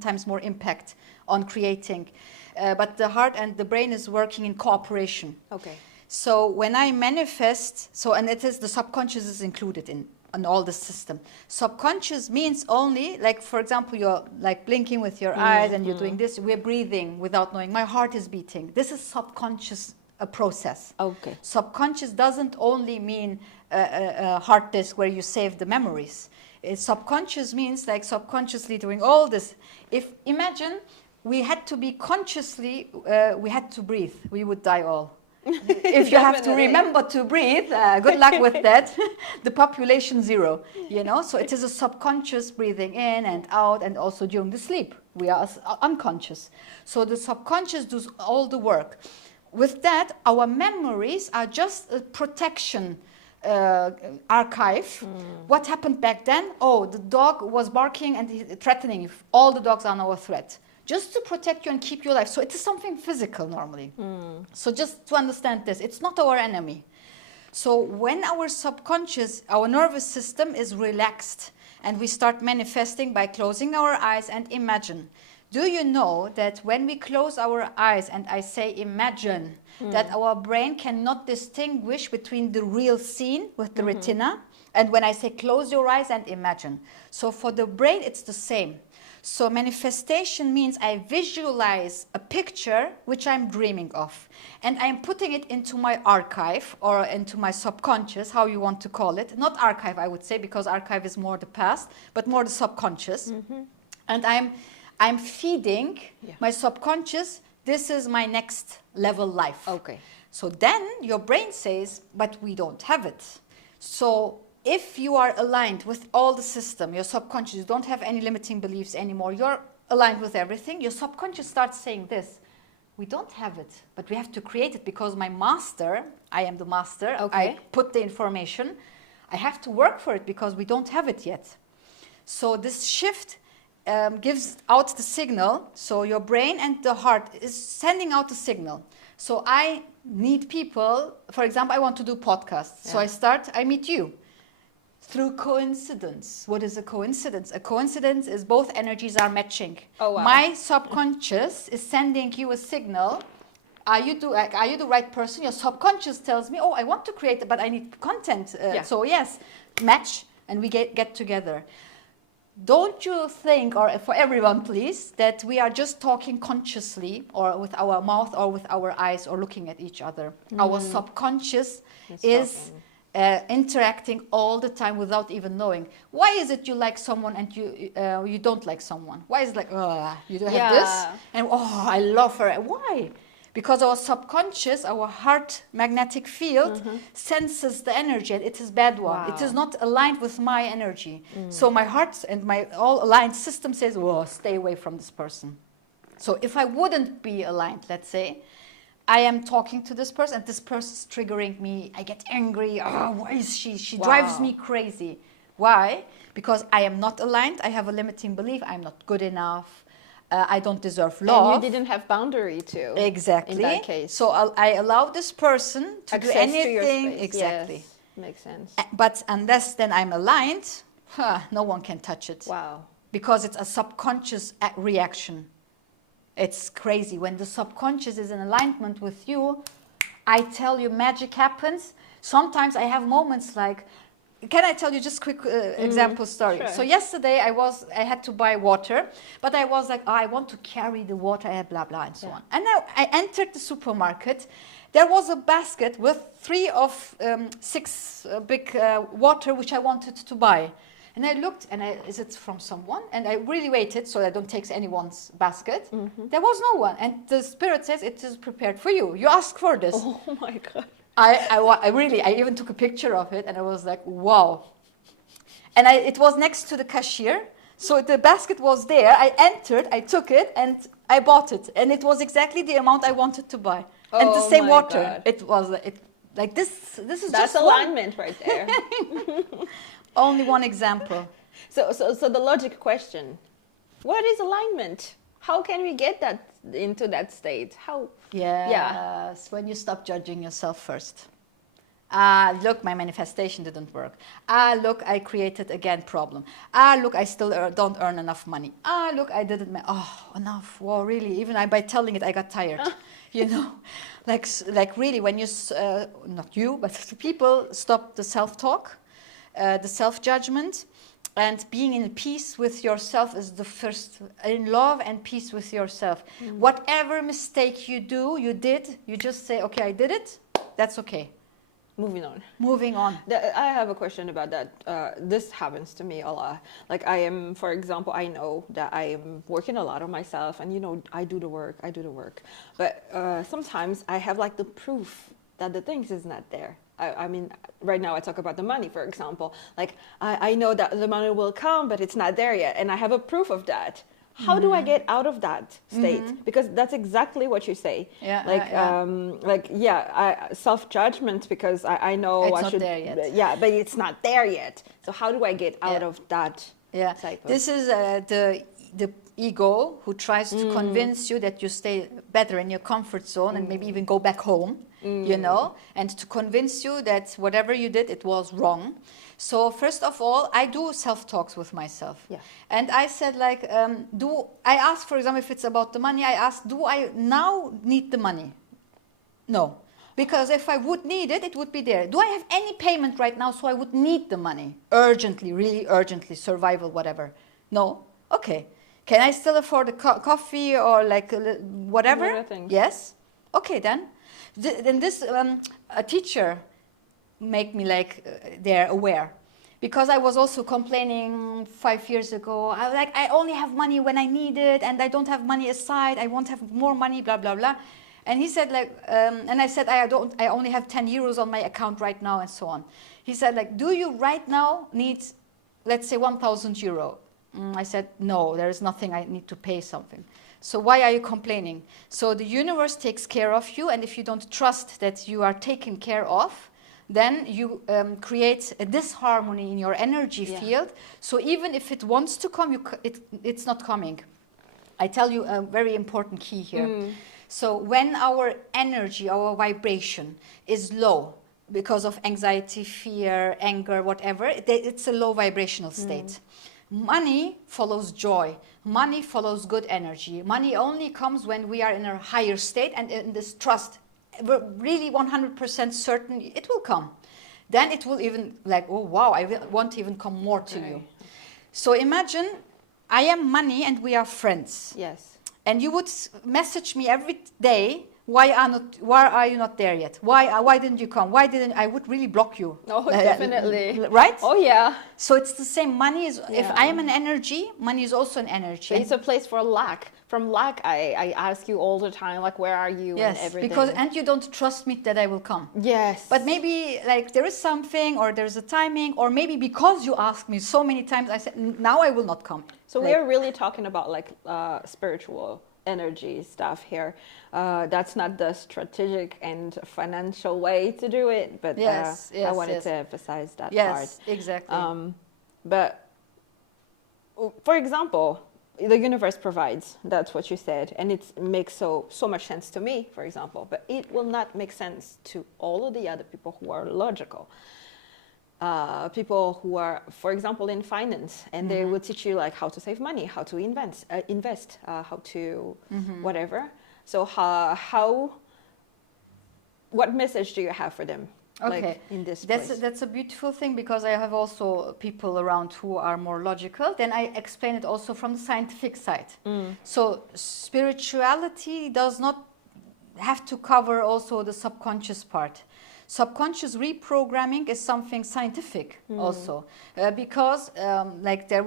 times more impact on creating. But the heart and the brain is working in cooperation. Okay. So when I manifest, and it is the subconscious is included in all the system. Subconscious means only, like for example, you're like blinking with your eyes and you're doing this. We're breathing without knowing. My heart is beating. This is subconscious process. Okay. Subconscious doesn't only mean a hard disk where you save the memories. Subconscious means like subconsciously doing all this. Imagine we had to be consciously, we had to breathe, we would die all. If you have to remember to breathe, good luck with that. The population 0, So it is a subconscious breathing in and out, and also during the sleep. We are unconscious. So the subconscious does all the work. With that, our memories are just a protection archive. What happened back then? Oh, the dog was barking and threatening. All the dogs are now a threat. Just to protect you and keep you alive. So it is something physical normally. So just to understand this, it's not our enemy. So when our subconscious, our nervous system is relaxed and we start manifesting by closing our eyes and imagine. Do you know that when we close our eyes and I say imagine, that our brain cannot distinguish between the real scene with the retina and when I say close your eyes and imagine. So for the brain, it's the same. So manifestation means I visualize a picture which I'm dreaming of. And I'm putting it into my archive or into my subconscious, how you want to call it. Not archive, I would say, because archive is more the past, but more the subconscious. And I'm feeding my subconscious, this is my next level life. Okay. So then your brain says, but we don't have it. So if you are aligned with all the system, your subconscious, you don't have any limiting beliefs anymore, you're aligned with everything, your subconscious starts saying this, we don't have it, but we have to create it because my master, I am the master, I put the information, I have to work for it because we don't have it yet. So this shift gives out the signal, so your brain and the heart is sending out the signal. So I need people, for example, I want to do podcasts, so I meet you. Through coincidence. What is a coincidence? A coincidence is both energies are matching. Oh, wow. My subconscious is sending you a signal. Are you the right person? Your subconscious tells me, oh, I want to create it, but I need content. So yes, match, and we get together. Don't you think, or for everyone please, that we are just talking consciously or with our mouth or with our eyes or looking at each other. Our subconscious is interacting all the time without even knowing. Why is it you like someone and you don't like someone? Why is it like, you don't have this? And I love her. Why? Because our subconscious, our heart magnetic field senses the energy and it is bad one. Wow. It is not aligned with my energy. So my heart and my all aligned system says, stay away from this person. So if I wouldn't be aligned, let's say, I am talking to this person and this person is triggering me. I get angry. Why is she? She drives me crazy. Why? Because I am not aligned. I have a limiting belief. I'm not good enough. I don't deserve love. And you didn't have boundary to. Exactly. In that case. So I allow this person to do anything. To your space. Exactly. Yes. Makes sense. But unless then I'm aligned, no one can touch it. Wow. Because it's a subconscious reaction. It's crazy. When the subconscious is in alignment with you, I tell you, magic happens. Sometimes I have moments like, can I tell you just quick example story? Sure. So yesterday I had to buy water, but I was like, I want to carry the water, blah, blah, and so on. And now I entered the supermarket. There was a basket with 3 of 6 big water which I wanted to buy. And I looked, and is it from someone? And I really waited so I don't take anyone's basket. There was no one. And the spirit says, it is prepared for you. You asked for this. Oh my God. I even took a picture of it, and I was like, wow. And it was next to the cashier. So the basket was there. I entered, I took it, and I bought it. And it was exactly the amount I wanted to buy. And the same water. God. It was like this is That's just alignment right there. Only one example. So the logic question: what is alignment? How can we get that into that state? How? Yes, when you stop judging yourself first. Look, my manifestation didn't work. Look, I created again problem. Look, I still don't earn enough money. Look, I didn't. Enough. Wow, really? Even by telling it, I got tired. You know, like really, when you, not you, but people stop the self-talk, the self-judgment, and being in peace with yourself is the first, in love and peace with yourself. Whatever mistake you did, you just say, okay, I did it. That's okay. Moving on. Moving on. I have a question about that. This happens to me a lot. Like I am, for example, I know that I am working a lot on myself, and you know, I do the work. But sometimes I have like the proof that the things is not there. I mean, right now I talk about the money, for example. Like I know that the money will come, but it's not there yet, and I have a proof of that. How do I get out of that state? Because that's exactly what you say. Self-judgment, because I know it's I not should. There yet. Yeah, but it's not there yet. So how do I get out of that? Type of? This is the ego who tries to convince you that you stay better in your comfort zone and maybe even go back home. You know, and to convince you that whatever you did, it was wrong. So first of all, I do self-talks with myself. Yeah. And I said like, I ask, for example, if it's about the money, I ask, do I now need the money? No. Because if I would need it, it would be there. Do I have any payment right now so I would need the money? Urgently, really urgently, survival, whatever. No? Okay. Can I still afford a coffee or like whatever? Yes? Okay then. Then this, a teacher make me like they're aware, because I was also complaining 5 years ago. I only have money when I need it, and I don't have money aside. I won't have more money, blah blah blah. And he said like, and I said I only have 10 euros on my account right now, and so on. He said like, do you right now need, let's say 1,000 euro? I said no, there is nothing. I need to pay something. So why are you complaining? So the universe takes care of you, and if you don't trust that you are taken care of, then you create a disharmony in your energy field. So even if it wants to come, it's not coming. I tell you a very important key here. So when our energy, our vibration is low because of anxiety, fear, anger, whatever, it's a low vibrational state. Money follows joy. Money follows good energy. Money only comes when we are in a higher state and in this trust. We're really 100% certain it will come. Then it will even like, oh wow, I want to even come more to you. So imagine I am money and we are friends. Yes. And you would message me every day, why are you not there yet? Why didn't you come? I would really block you. Oh, definitely. Right? Oh, yeah. So it's the same. Money is, if I am an energy, money is also an energy. It's a place for lack. From lack, I ask you all the time, like, where are you and everything. And you don't trust me that I will come. Yes. But maybe like there is something, or there's a timing, or maybe because you asked me so many times, I said, now I will not come. So we're really talking about like spiritual energy stuff here. That's not the strategic and financial way to do it, but I wanted to emphasize that part. Yes, exactly. But for example, the universe provides, that's what you said, and it makes so much sense to me, for example, but it will not make sense to all of the other people who are logical. People who are, for example, in finance, and they will teach you like how to save money, how to invest, how to whatever. So what message do you have for them? Okay, like, in this place? That's a beautiful thing, because I have also people around who are more logical. Then I explain it also from the scientific side. So spirituality does not have to cover also the subconscious part. Subconscious reprogramming is something scientific also, because like there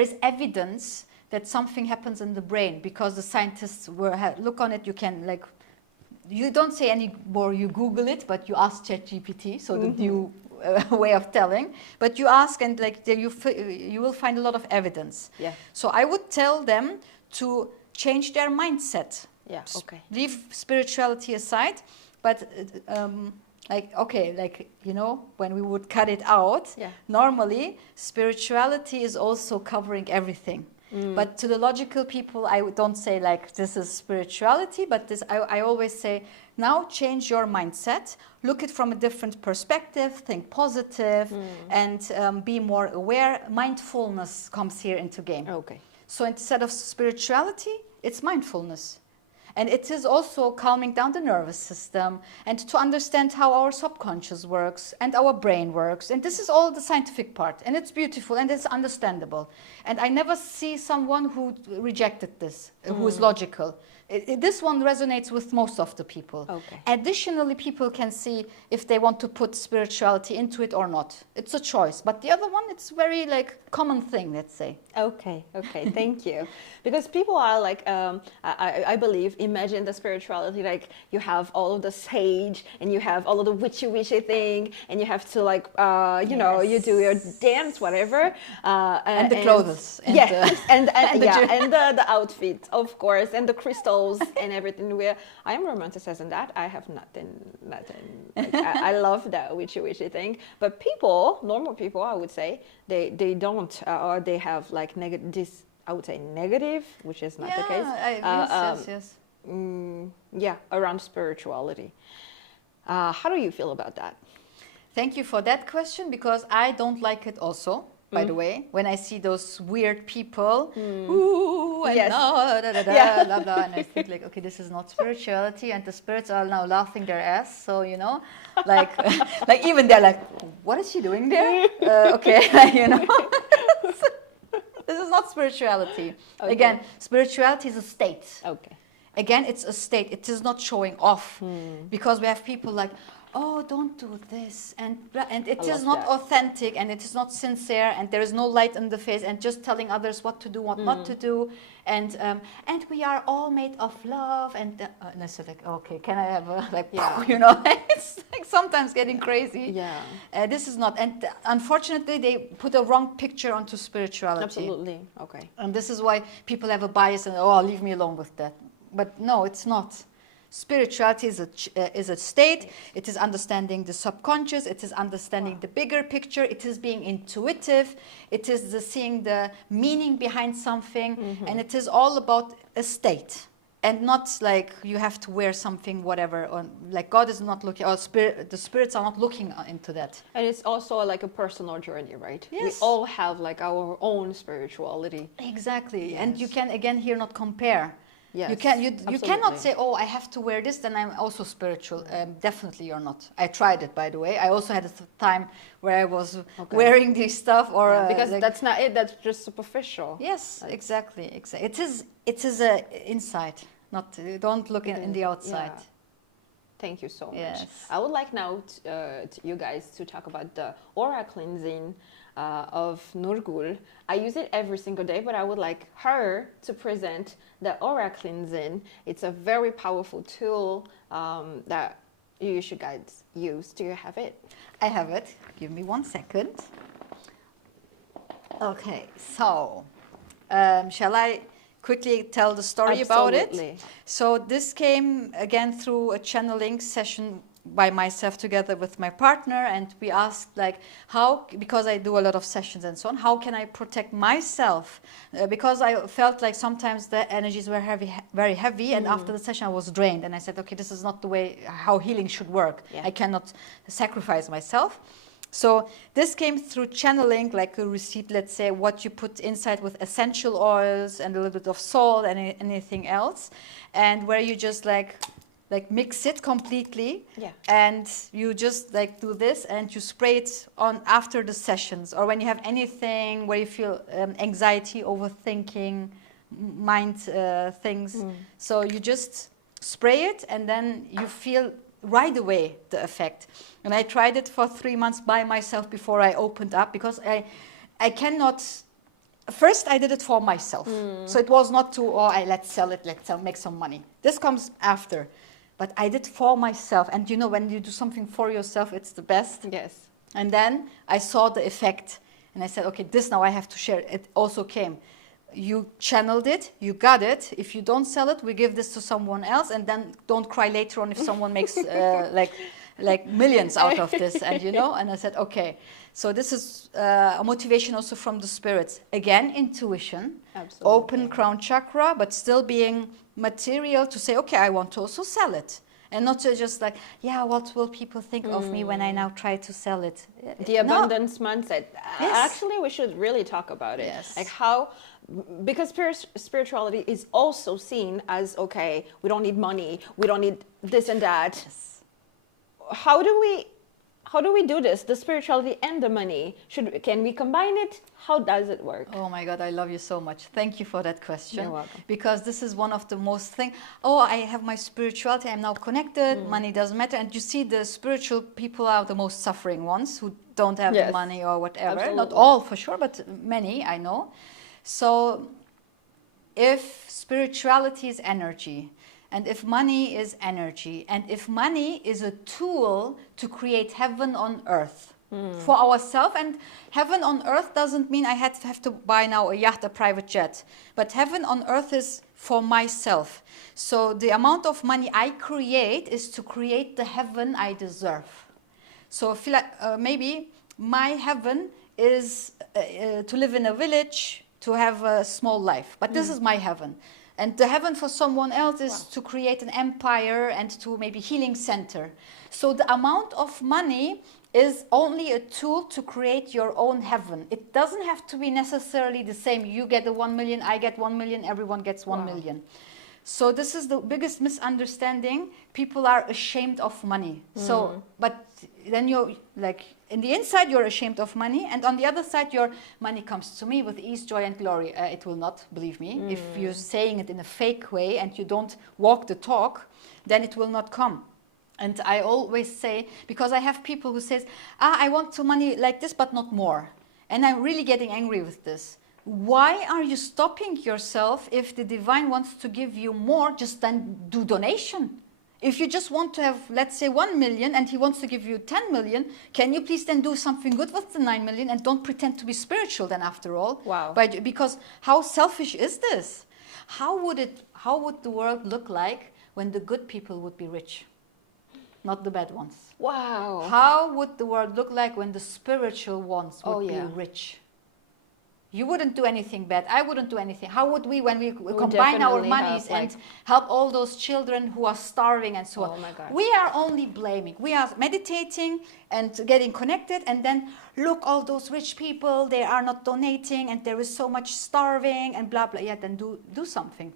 is evidence that something happens in the brain, because the scientists look on it. You can like, you don't say anymore, you Google it, but you ask ChatGPT, so the new way of telling. But you ask, and like you will find a lot of evidence. Yeah. So I would tell them to change their mindset. Yeah. Okay. Leave spirituality aside, but like, okay, like, you know, when we would cut it out, Yeah. normally spirituality is also covering everything. But to the logical people, I don't say like this is spirituality, but this I always say, now change your mindset, look it from a different perspective, think positive, and be more aware. Mindfulness comes here into game. Okay. So instead of spirituality, it's mindfulness. And it is also calming down the nervous system and to understand how our subconscious works and our brain works. And this is all the scientific part. And it's beautiful and it's understandable. And I never see someone who rejected this, who is logical. This one resonates with most of the people. Okay. Additionally, people can see if they want to put spirituality into it or not. It's a choice. But the other one, it's very like common thing, let's say. Okay, thank you. Because people are like, I believe, imagine the spirituality, like you have all of the sage and you have all of the witchy thing and you have to like, you know, you do your dance, whatever. And the clothes. And the outfit, of course, and the crystals and everything. I am romanticizing that. I have nothing. Like, I love that witchy thing. But people, normal people, I would say, they don't, or they have like this, I would say negative, which is not the case. Yes. Yeah, around spirituality. How do you feel about that? Thank you for that question, because I don't like it also. By the way, when I see those weird people, ooh, and Yes. blah, blah, and I think like, okay, this is not spirituality, and the spirits are now laughing their ass. So, you know, like, like even they're like, what is she doing there? Okay, you know, this is not spirituality. Okay. Again, spirituality is a state. Okay. Again, it's a state. It is not showing off, because we have people like, oh, don't do this, and it is love not that. authentic, and it is not sincere, and there is no light in the face, and just telling others what to do, what not to do, and we are all made of love, and I said like, okay, can I have a like, you know, it's like sometimes getting crazy. Yeah. This is not, and unfortunately, they put a wrong picture onto spirituality. Absolutely. Okay. And this is why people have a bias and, oh, leave me alone with that. But no, it's not. Spirituality is a state. It is understanding the subconscious. It is understanding the bigger picture. It is being intuitive. It is seeing the meaning behind something. And it is all about a state. And not like you have to wear something, whatever. Or like God is not looking, or the spirits are not looking into that. And it's also like a personal journey, right? Yes. We all have like our own spirituality. Exactly. Yes. And you can, again, here not compare. Yes, You cannot absolutely. say, oh, I have to wear this, then I'm also spiritual. Definitely you're not. I tried it, by the way. I also had a time where I was wearing this stuff, or Because like, that's not it. That's just superficial. yes, exactly. It is a inside. Not don't look in the outside. Yeah. Thank you so much. Yes. I would like now you guys to talk about the aura cleansing of Nurgul. I use it every single day, but I would like her to present the aura cleansing. It's a very powerful tool that you should guys use. Do you have it? I have it. Give me 1 second. Okay, so shall I quickly tell the story about it? Absolutely. So this came again through a channeling session by myself together with my partner, and we asked like how, because I do a lot of sessions and so on, how can I protect myself, because I felt like sometimes the energies were very heavy, and after the session I was drained, and I said, okay, this is not the way how healing should work. Yeah. I cannot sacrifice myself. So this came through channeling, like a receipt, let's say, what you put inside with essential oils and a little bit of salt and anything else, and where you just like mix it completely, Yeah. and you just like do this and you spray it on after the sessions, or when you have anything where you feel anxiety, overthinking, mind things. So you just spray it, and then you feel right away the effect. And I tried it for 3 months by myself before I opened up, because I cannot. First, I did it for myself, so it was not to, let's sell it, make some money. This comes after. But I did for myself, and you know, when you do something for yourself, it's the best. Yes. And then I saw the effect, and I said, okay, this now I have to share. It also came. You channeled it, you got it. If you don't sell it, we give this to someone else, and then don't cry later on if someone makes like millions out of this, and and I said, okay, so this is a motivation also from the spirits. Again, intuition, Absolutely. open crown chakra, but still being material to say, okay, I want to also sell it. And not to just like, yeah, what will people think of me when I now try to sell it? The abundance mindset. Yes. Actually, we should really talk about it. Yes. Like how, because spirituality is also seen as, okay, we don't need money, we don't need this and that. Yes. How do we do this? The spirituality and the money. Can we combine it? How does it work? Oh my God, I love you so much. Thank you for that question. You're welcome. Because this is one of the most thing. Oh, I have my spirituality. I'm now connected. Money doesn't matter. And you see, the spiritual people are the most suffering ones who don't have Yes. the money or whatever. Not Absolutely. all for sure, but many I know. So, if spirituality is energy, and if money is energy, and if money is a tool to create heaven on earth for ourselves, and heaven on earth doesn't mean I have to buy now a yacht, a private jet, but heaven on earth is for myself. So the amount of money I create is to create the heaven I deserve. So I feel like maybe my heaven is to live in a village, to have a small life, but this is my heaven. And the heaven for someone else is to create an empire and to maybe healing center. So the amount of money is only a tool to create your own heaven. It doesn't have to be necessarily the same. You get the 1 million, I get 1 million, everyone gets 1 million. So this is the biggest misunderstanding. People are ashamed of money. So, but then you're like, in the inside you're ashamed of money, and on the other side your money comes to me with ease, joy and glory. It will not, believe me. If you're saying it in a fake way and you don't walk the talk, then it will not come. And I always say, because I have people who says, I want to money like this but not more. And I'm really getting angry with this. Why are you stopping yourself if the divine wants to give you more? Just then do donation. If you just want to have, let's say, 1 million and he wants to give you 10 million, can you please then do something good with the 9 million and don't pretend to be spiritual then after all? Wow. Because how selfish is this? How would the world look like when the good people would be rich, not the bad ones? Wow. How would the world look like when the spiritual ones would be rich? You wouldn't do anything bad. I wouldn't do anything. How would we, when we combine our definitely monies have, and help all those children who are starving and so on? Oh my God. We are only blaming. We are meditating and getting connected, and then look, all those rich people, they are not donating, and there is so much starving and blah blah. Yeah, then do something.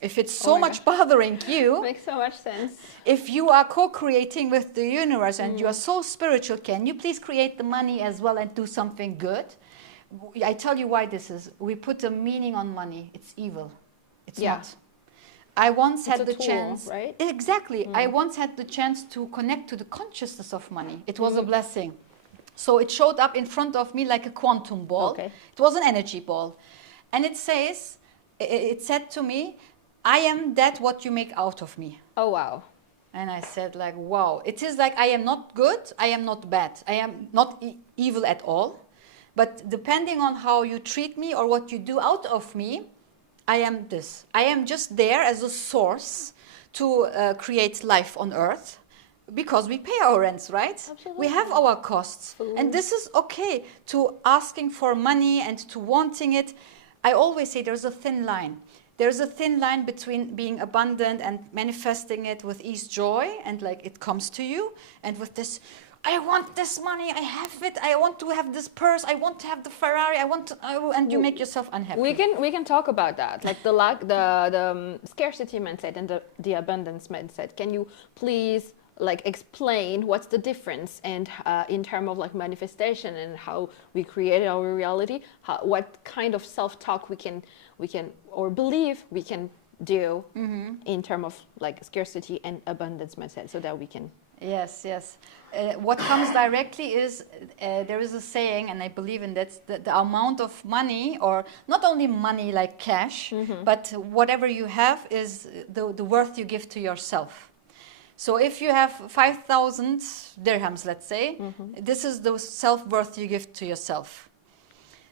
If it's so Oh my much bothering you, Makes so much sense. if you are co-creating with the universe and you are so spiritual, can you please create the money as well and do something good? I tell you why this is. We put a meaning on money. It's evil. It's not. I once had a the tool, chance. right? Exactly. I once had the chance to connect to the consciousness of money. It was a blessing. So it showed up in front of me like a quantum ball. Okay. It was an energy ball. And it said to me, I am that what you make out of me. Oh, wow. And I said like, wow. It is like I am not good, I am not bad. I am not evil at all. But depending on how you treat me or what you do out of me, I am this. I am just there as a source to create life on earth, because we pay our rents, right? Absolutely. We have our costs. Absolutely. And this is okay, to asking for money and to wanting it. I always say there's a thin line. There's a thin line between being abundant and manifesting it with ease, joy, and like it comes to you, and with this, I want this money, I have it, I want to have this purse, I want to have the Ferrari, and you make yourself unhappy. We can talk about that, like the scarcity mindset and the abundance mindset. Can you please like explain what's the difference, and in terms of like manifestation and how we create our reality, what kind of self-talk we can or believe we can do in terms of like scarcity and abundance mindset, so that we can. Yes. What comes directly is, there is a saying, and I believe in that, the amount of money, or not only money like cash, but whatever you have is the worth you give to yourself. So if you have 5,000 dirhams, let's say, this is the self-worth you give to yourself.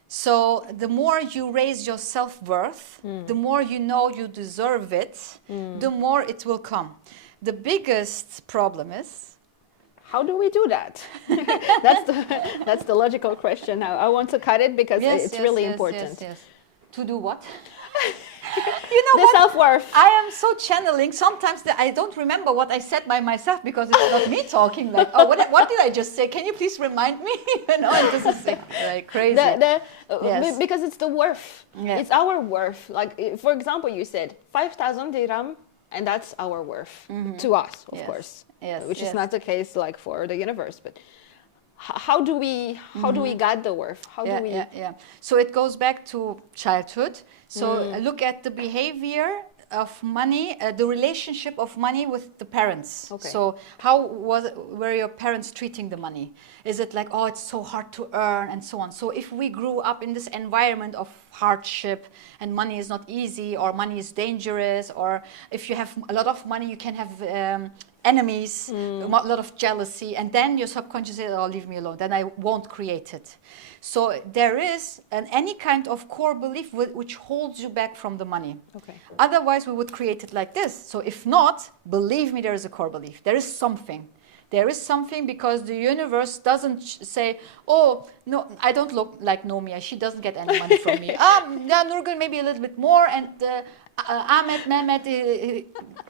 So the more you raise your self-worth, the more you know you deserve it, the more it will come. The biggest problem is, how do we do that? That's the logical question. I want to cut it because it's really important. Yes. To do what? You know The what? self-worth. I am so channeling. Sometimes I don't remember what I said by myself because it's not me talking. Like, oh, what did I just say? Can you please remind me? You know, and this is like crazy. Yes. Because it's the worth. Yeah. It's our worth. Like, for example, you said 5,000 dirham, and that's our worth to us, of Yes. course. Yes, Which yes. is not the case like for the universe. But how do we get the worth? How do we? Yeah. So it goes back to childhood. So look at the behavior of money, the relationship of money with the parents. Okay. So how were your parents treating the money? Is it like, oh, it's so hard to earn and so on? So if we grew up in this environment of hardship and money is not easy or money is dangerous, or if you have a lot of money, you can have enemies, a lot of jealousy, and then your subconscious says, oh, leave me alone, then I won't create it. So there is any kind of core belief which holds you back from the money. Okay. Otherwise, we would create it like this. So if not, believe me, there is a core belief. There is something. There is something because the universe doesn't say, oh, no, I don't look like Nomia. She doesn't get any money from me. Yeah, Nurgul maybe a little bit more, and Ahmed, Mehmet,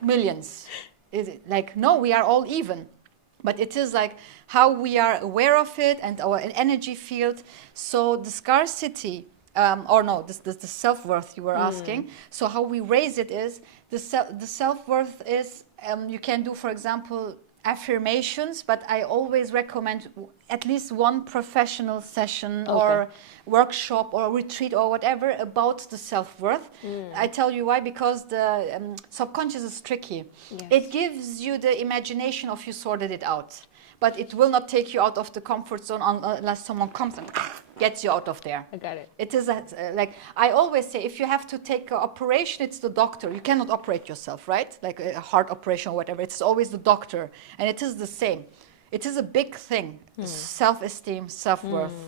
millions. Is it like, no, we are all even. But it is like how we are aware of it and our energy field. So the scarcity, the self-worth you were asking. So how we raise it is, the self-worth is, you can do, for example, affirmations, but I always recommend at least one professional session or workshop or retreat or whatever about the self-worth. I tell you why, because the subconscious is tricky. Yes. It gives you the imagination of you sorted it out, but it will not take you out of the comfort zone unless someone comes and gets you out of there. I got it. It is like I always say, if you have to take an operation, it's the doctor. You cannot operate yourself, right? Like a heart operation or whatever. It's always the doctor. And it is the same. It is a big thing. Self-esteem, self-worth.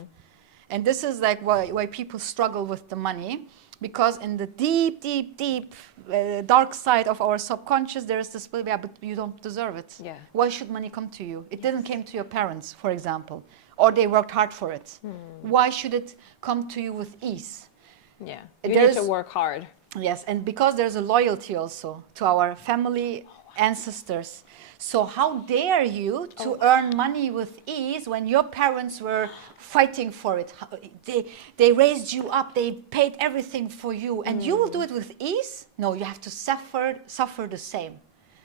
And this is like why people struggle with the money. Because in the deep, deep, deep dark side of our subconscious, there is this belief, yeah, but you don't deserve it. Yeah. Why should money come to you? It didn't come to your parents, for example. Or they worked hard for it. Why should it come to you with ease? Yeah. You There's- need to work hard. Yes, and because there's a loyalty also to our family ancestors. So how dare you to earn money with ease when your parents were fighting for it? They raised you up, they paid everything for you, and you will do it with ease? No, you have to suffer the same.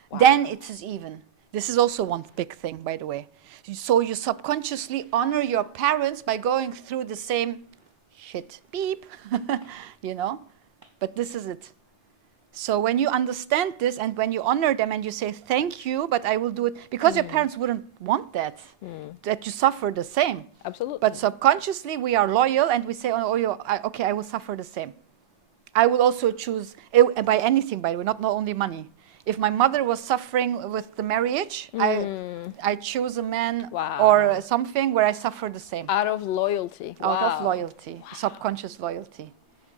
Wow. Then it is even. This is also one big thing, by the way. So you subconsciously honor your parents by going through the same shit, beep, you know? But this is it. So when you understand this and when you honor them and you say, thank you, but I will do it, because your parents wouldn't want that you suffer the same. Absolutely. But subconsciously we are loyal and we say, okay, I will suffer the same. I will also choose, by anything, by the way, not only money. If my mother was suffering with the marriage, I choose a man or something where I suffer the same. Out of loyalty. Out of loyalty, subconscious loyalty.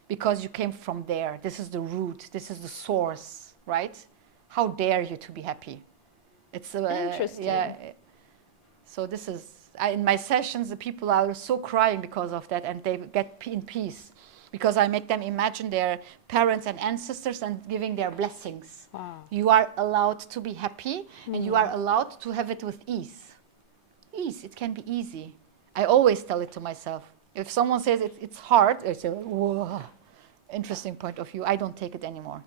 Because you came from there. This is the root. This is the source, right? How dare you to be happy? It's Interesting. Yeah. So this is, in my sessions, the people are so crying because of that, and they get in peace. Because I make them imagine their parents and ancestors and giving their blessings. Wow. You are allowed to be happy, and you are allowed to have it with ease. Ease, it can be easy. I always tell it to myself. If someone says it's hard, I say, whoa, interesting point of view. I don't take it anymore.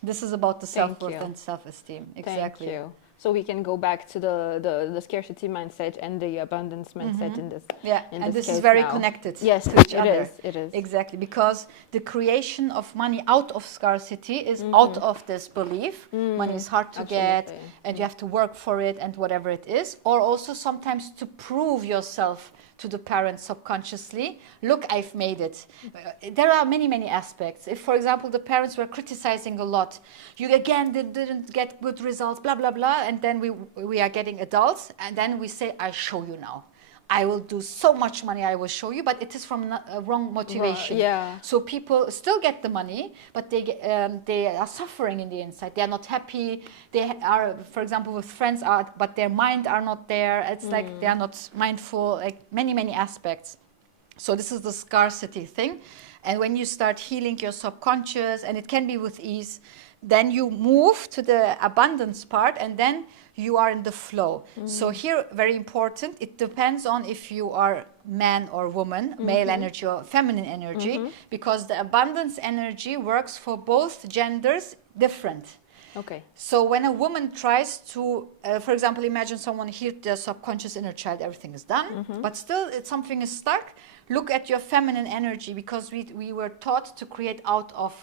This is about the Thank self-worth you. and self-esteem. Exactly. Thank you. So we can go back to the scarcity mindset and the abundance mindset in this. Yeah, in and this is case very now. connected Yes, to each it other. is. It is. Exactly, because the creation of money out of scarcity is out of this belief. Money is hard to get, Absolutely. and you have to work for it, and whatever it is. Or also sometimes to prove yourself to the parents subconsciously. Look, I've made it. There are many, many aspects. If, for example, the parents were criticizing a lot, you again didn't get good results, blah, blah, blah, and then we are getting adults, and then we say, I show you now. I will do so much money, I will show you, but it is from a wrong motivation. Yeah. So people still get the money, but they are suffering in the inside. They are not happy. They are, for example, with friends, but their mind are not there. It's like they are not mindful, like many aspects. So this is the scarcity thing. And when you start healing your subconscious, and it can be with ease, then you move to the abundance part, and then you are in the flow. So here, very important, it depends on if you are man or woman, male energy or feminine energy, because the abundance energy works for both genders different. Okay. So when a woman tries to, for example, imagine someone healed their subconscious inner child, everything is done, but still something is stuck. Look at your feminine energy, because we were taught to create out of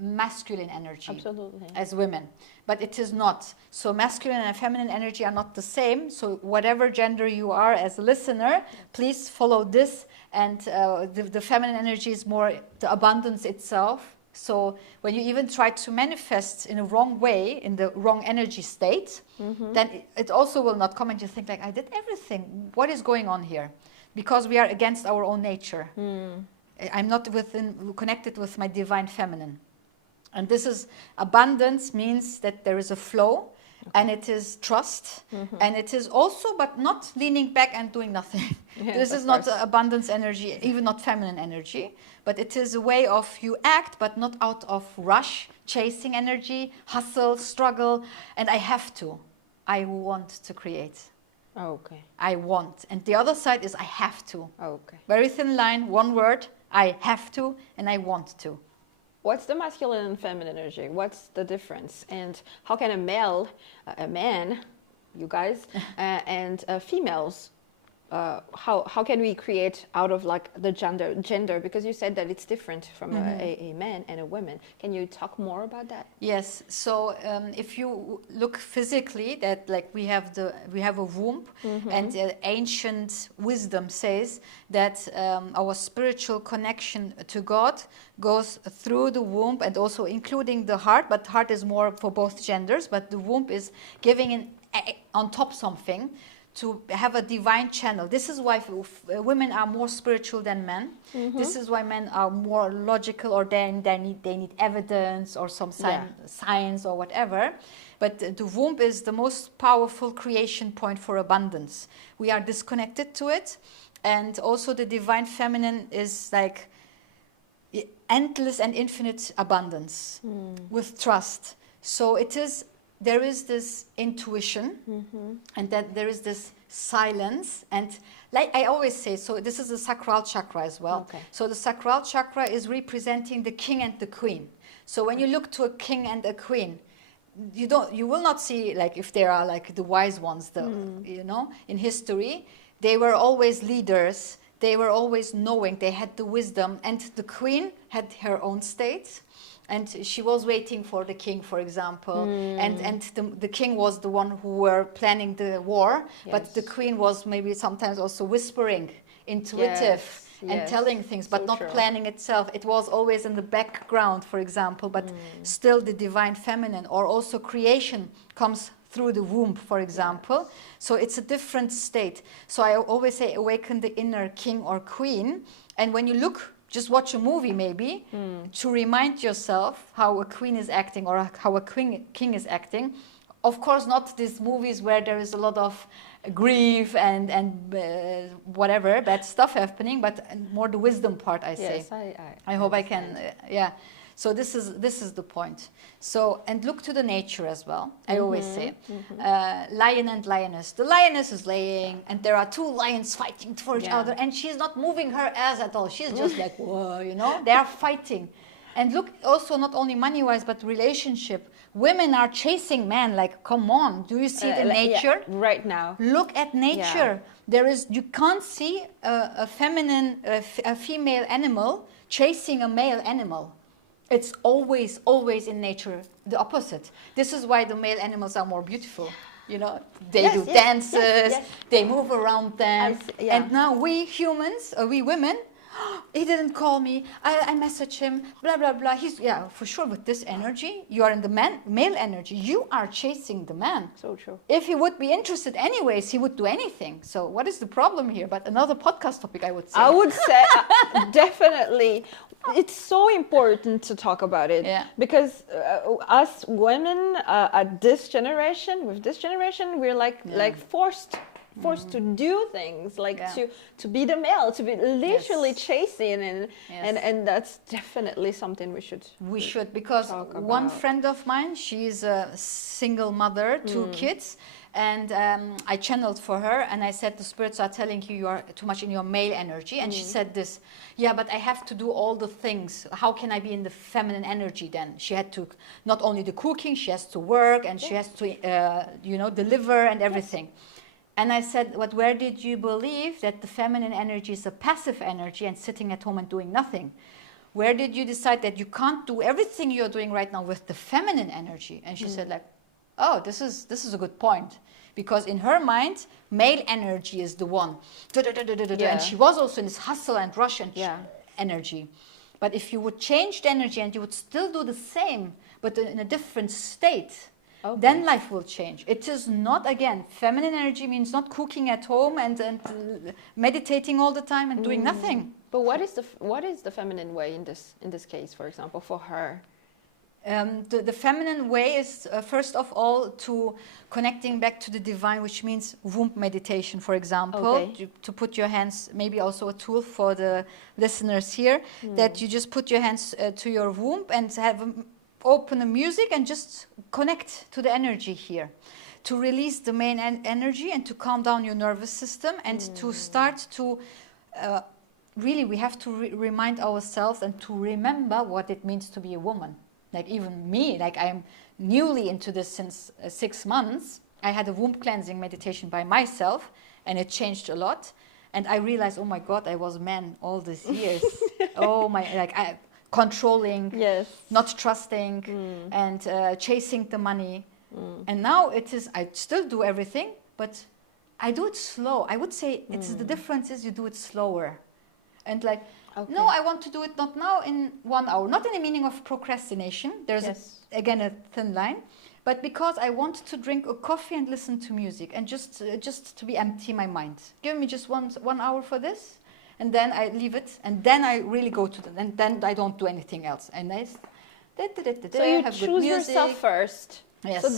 masculine energy. Absolutely. As women, but it is not. So masculine and feminine energy are not the same. So whatever gender you are as a listener, please follow this. And the feminine energy is more the abundance itself. So when you even try to manifest in a wrong way, in the wrong energy state, then it also will not come, and you think like, I did everything. What is going on here? Because we are against our own nature. I'm not connected with my divine feminine. And this is abundance, means that there is a flow, and it is trust, and it is also, but not leaning back and doing nothing. Yes, This is not abundance energy, even not feminine energy, but it is a way of you act, but not out of rush, chasing energy, hustle, struggle, and I have to. I want to create. Okay. I want. And the other side is I have to. Okay. Very thin line, one word, I have to, and I want to. What's the masculine and feminine energy? What's the difference? And how can a male, a man, you guys, and females, how can we create out of like the gender? Because you said that it's different from a man and a woman. Can you talk more about that? Yes. So if you look physically, that like we have a womb, and ancient wisdom says that our spiritual connection to God goes through the womb, and also including the heart. But heart is more for both genders. But the womb is giving on top something to have a divine channel. This is why women are more spiritual than men. This is why men are more logical, or they need evidence or some science or whatever. But the womb is the most powerful creation point for abundance. We are disconnected to it. And also the divine feminine is like endless and infinite abundance with trust. So there is this intuition, and that there is this silence, and like I always say, so this is the sacral chakra as well. Okay. So the sacral chakra is representing the king and the queen. So when you look to a king and a queen, you will not see like if they are like the wise ones, in history, they were always leaders. They were always knowing, they had the wisdom, and the queen had her own state. And she was waiting for the king, for example, and the king was the one who were planning the war, but the queen was maybe sometimes also whispering, intuitive, and telling things, but not planning itself. It was always in the background, for example, but still the divine feminine, or also creation comes through the womb, for example. So it's a different state. So I always say awaken the inner king or queen, and when you look, just watch a movie maybe to remind yourself how a queen is acting or how a king is acting. Of course, not these movies where there is a lot of grief and whatever bad stuff happening, but more the wisdom part. I say. Yes, I hope I can. So this is the point. So, and look to the nature as well. I always say, lion and lioness. The lioness is laying, and there are two lions fighting for each other, and she's not moving her ass at all. She's just like, whoa, they are fighting. And look also not only money-wise, but relationship. Women are chasing men. Like, come on, do you see the nature? Right now. Look at nature. You can't see a female animal chasing a male animal. It's always in nature the opposite. This is why the male animals are more beautiful. They do dances, they move around them. And now we humans, we women, he didn't call me, I messaged him, blah, blah, blah. He's, yeah, for sure, with this energy, you are in the male energy. You are chasing the man. So true. If he would be interested anyways, he would do anything. So what is the problem here? But another podcast topic, I would say. I would say definitely. It's so important to talk about it, Yeah. because us women at this generation, with this generation, we're like forced to do things, like Yeah. to be the male, to be literally Yes. chasing, and Yes. and that's definitely something we should. We should, because talk one about. friend of mine, she's a single mother, 2 kids, and I channeled for her, and I said, the spirits are telling you you are too much in your male energy, and she said this, yeah, but I have to do all the things. How can I be in the feminine energy then? She had to, not only the cooking, she has to work, and she has to, deliver and everything. And I said, but where did you believe that the feminine energy is a passive energy and sitting at home and doing nothing? Where did you decide that you can't do everything you're doing right now with the feminine energy? And she said, like, oh, this is a good point. Because in her mind, male energy is the one. Yeah. And she was also in this hustle and rush and Yeah. energy. But if you would change the energy and you would still do the same, but in a different state, Okay. then life will change. It is not, again, feminine energy means not cooking at home and meditating all the time and doing nothing. But what is the feminine way in this case, for example, for her? The feminine way is, first of all, to connecting back to the divine, which means womb meditation, for example. Okay. To put your hands, maybe also a tool for the listeners here, that you just put your hands to your womb and open the music and just connect to the energy here. To release the main energy and to calm down your nervous system and to start to... really, we have to remind ourselves and to remember what it means to be a woman. Like even me, like I'm newly into this since 6 months. I had a womb cleansing meditation by myself and it changed a lot. And I realized, oh my God, I was man all these years. Controlling, Yes. not trusting, and chasing the money. And now I still do everything, but I do it slow. I would say the difference is you do it slower. And like, Okay. no, I want to do it not now, in 1 hour. Not in the meaning of procrastination. There's, Yes. again, a thin line. But because I want to drink a coffee and listen to music and just to be empty my mind. Give me just 1 hour for this, and then I leave it, and then I really go to and then I don't do anything else. And So you have good choose music. yourself first. Yes. So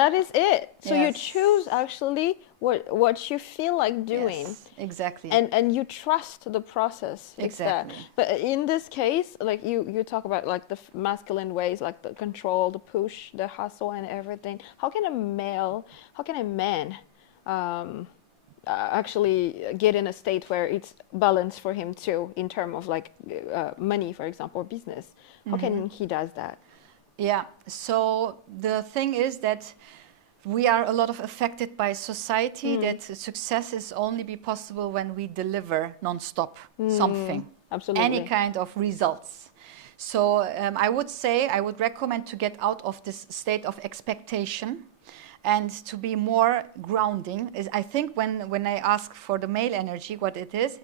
that is it. So you Yes. choose actually what you feel like doing. Yes, exactly. And you trust the process. It's that. Exactly. But in this case, like you talk about like the masculine ways, like the control, the push, the hustle, and everything. How can a man actually get in a state where it's balanced for him too, in terms of like money, for example, or business? How can he does that? Yeah, so the thing is that we are a lot of affected by society, that success is only be possible when we deliver non-stop something, Absolutely. any kind of results. So I would recommend to get out of this state of expectation and to be more grounding. I think when I ask for the male energy, what it is,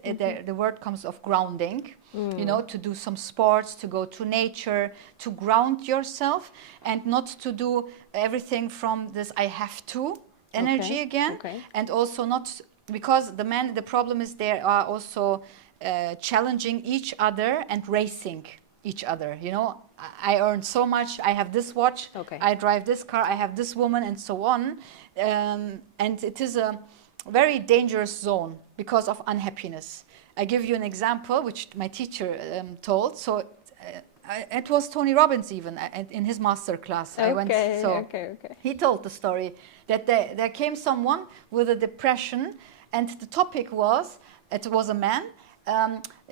the word comes of grounding, to do some sports, to go to nature, to ground yourself and not to do everything from this I have to energy again. Okay. And also not, because the problem is they are also challenging each other and racing each other. I earn so much, I have this watch, Okay. I drive this car, I have this woman, and so on. And it is a very dangerous zone because of unhappiness. I give you an example, which my teacher told. So it was Tony Robbins even in his master class. Okay. He told the story that there came someone with a depression, and the topic was, it was a man,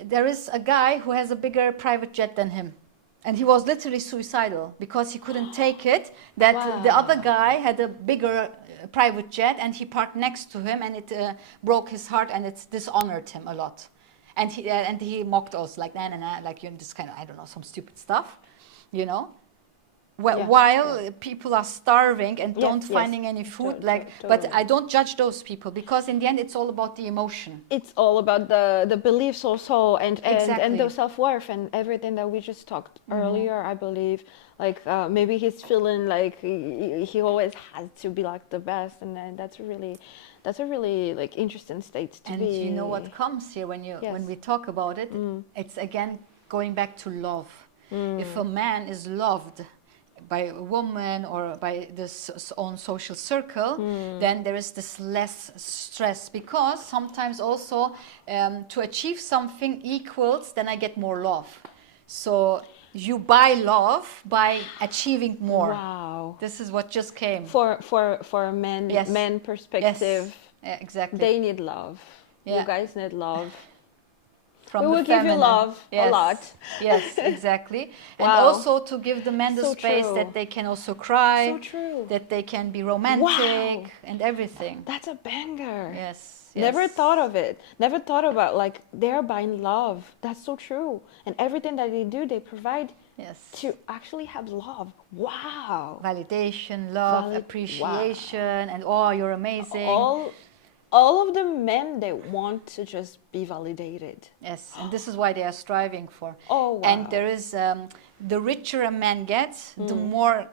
there is a guy who has a bigger private jet than him. And he was literally suicidal because he couldn't take it that the other guy had a bigger private jet and he parked next to him, and it broke his heart and it dishonored him a lot. And he mocked us like, nah, like, this kind of, I don't know, some stupid stuff, Yeah, while people are starving and Yeah, don't yes. finding any food, Totally. but I don't judge those people, because in the end it's all about the emotion. It's all about the beliefs also, and Exactly. the self-worth and everything that we just talked earlier, I believe. Like maybe he's feeling like he always has to be like the best, and then that's a really like interesting state to And be. you know what comes here when Yes. we talk about it? It's again going back to love. If a man is loved by a woman or by this own social circle, then there is this less stress, because sometimes also to achieve something equals, then I get more love. So you buy love by achieving more. Wow. This is what just came. For a man Yes. man perspective, Yes, yeah, exactly. they need love. Yeah. You guys need love. From We the will give you feminine. love a Yes. lot. Yes, exactly. And Wow. also to give the men the So space true. that they can also cry, So true. that they can be romantic Wow. and everything. That's a banger. Yes. Never yes. thought of it. Never thought about like they're buying love. That's so true. And everything that they do, they provide Yes. to actually have love. Wow. Validation, love, appreciation, and oh, you're amazing. All of the men, they want to just be validated. Yes, and this is why they are striving for. Oh, wow. And there is the richer a man gets, the more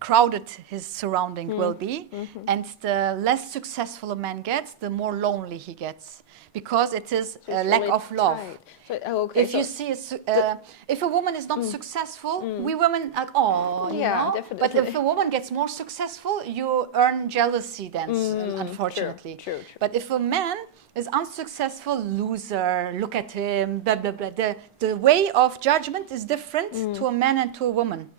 crowded his surrounding will be, and the less successful a man gets, the more lonely he gets, because it is So a it's lack really of love. tight. So, okay, If you see, if a woman is not successful, we women are, oh, you Yeah, know. definitely. But if a woman gets more successful, you earn jealousy then, unfortunately. True. But if a man is unsuccessful, loser, look at him, blah, blah, blah. The way of judgment is different to a man and to a woman.